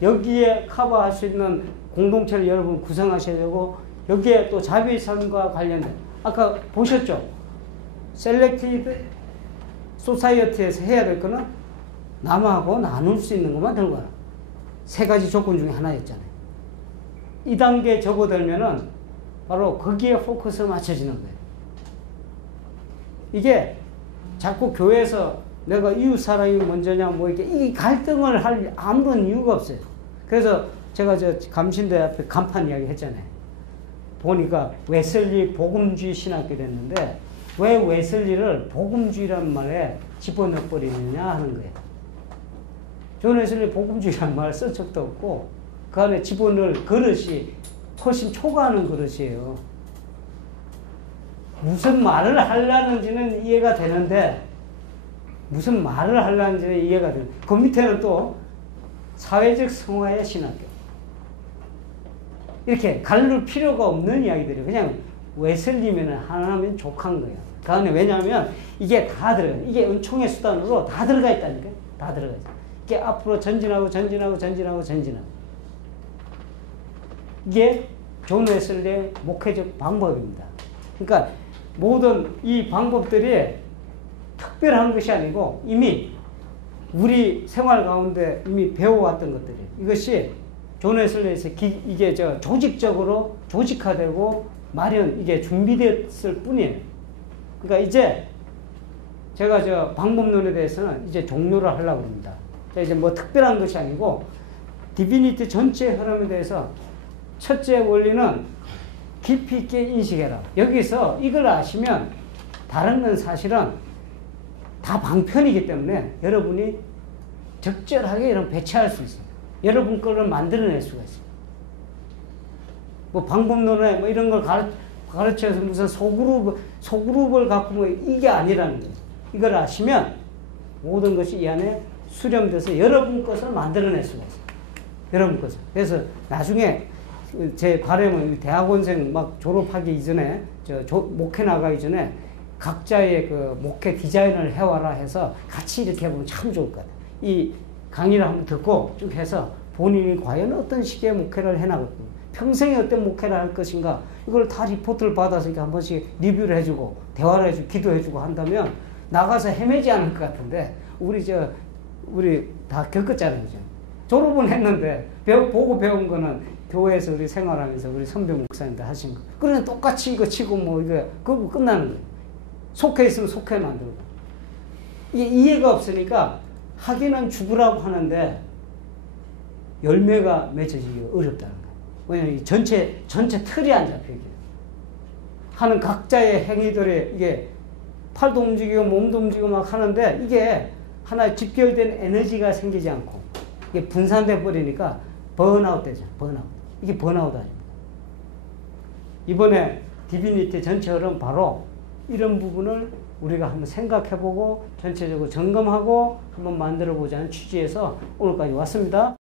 여기에 커버할 수 있는 공동체를 여러분 구성하셔야 되고 여기에 또 자비의 삶과 관련된 아까 보셨죠? 셀렉티드 소사이어티에서 해야 될 거는 남하고 나눌 수 있는 것만 들고 가라. 세 가지 조건 중에 하나였잖아요. 이 단계에 접어들면은 바로 거기에 포커스를 맞춰지는 거예요. 이게 자꾸 교회에서 내가 이웃 사랑이 먼저냐 뭐 이렇게 이 갈등을 할 아무런 이유가 없어요. 그래서 제가 감신대 앞에 간판 이야기 했잖아요. 보니까 웨슬리 복음주의 신학교 됐는데 왜 웨슬리를 복음주의란 말에 집어넣어버리느냐 하는 거예요. 존 웨슬리 복음주의란 말을 쓴 적도 없고 그 안에 집어넣을 그릇이 훨씬 초과하는 그릇이에요. 무슨 말을 하려는지는 이해가 되는데 무슨 말을 하려는지는 이해가 돼요. 그 밑에는 또 사회적 성화의 신학교. 이렇게 가를 필요가 없는 이야기들이에요. 그냥 웨슬리면 하나면 족한 거예요. 그 안에 왜냐하면 이게 다 들어가요. 이게 은총의 수단으로 다 들어가 있다니까요. 다 들어가 있어요. 이게 앞으로 전진하고. 이게 존 웨슬리의 목회적 방법입니다. 그러니까 모든 이 방법들이 특별한 것이 아니고 이미 우리 생활 가운데 이미 배워왔던 것들이에요. 이것이 존 웨슬리에서 이게 조직적으로 조직화되고 이게 준비됐을 뿐이에요. 그러니까 이제 제가 방법론에 대해서는 이제 종료를 하려고 합니다. 이제 뭐 특별한 것이 아니고 디비니티 전체 흐름에 대해서 첫째 원리는 깊이 있게 인식해라. 여기서 이걸 아시면 다른 건 사실은 다 방편이기 때문에 여러분이 적절하게 이런 배치할 수 있어요. 여러분 거를 만들어낼 수가 있어요. 뭐 방법론에 뭐 이런 걸 가르쳐서 무슨 소그룹을 갖고 뭐 이게 아니라는 거예요. 이걸 아시면 모든 것이 이 안에 수렴돼서 여러분 것을 만들어낼 수가 있어요. 여러분 것을. 그래서 나중에 제 바람은 대학원생 막 졸업하기 이전에, 목회 나가기 전에 각자의 그 목회 디자인을 해와라 해서 같이 이렇게 해보면 참 좋을 것 같아요. 이 강의를 한번 듣고 쭉 해서 본인이 과연 어떤 식의 목회를 해나갔고, 평생에 어떤 목회를 할 것인가, 이걸 다 리포트를 받아서 이렇게 한 번씩 리뷰를 해주고, 대화를 해주고, 기도해주고 한다면 나가서 헤매지 않을 것 같은데, 우리 다 겪었잖아요. 그죠? 졸업은 했는데, 보고 배운 거는 교회에서 우리 생활하면서 우리 선배 목사님들 하신 거. 그러면 똑같이 이거 치고 그거 끝나는 거예요. 속해 있으면 속해 만들고. 이게 이해가 없으니까 하기는 죽으라고 하는데 열매가 맺어지기 어렵다는 거예요. 왜냐면 이 전체 틀이 안 잡혀요. 하는 각자의 행위들이 이게 팔도 움직이고 몸도 움직이고 막 하는데 이게 하나 집결된 에너지가 생기지 않고 이게 분산돼 버리니까 번아웃 되죠. 번아웃. 이게 번아웃 아닙니까? 이번에 디비니티 전체 흐름 바로 이런 부분을 우리가 한번 생각해보고 전체적으로 점검하고 한번 만들어보자는 취지에서 오늘까지 왔습니다.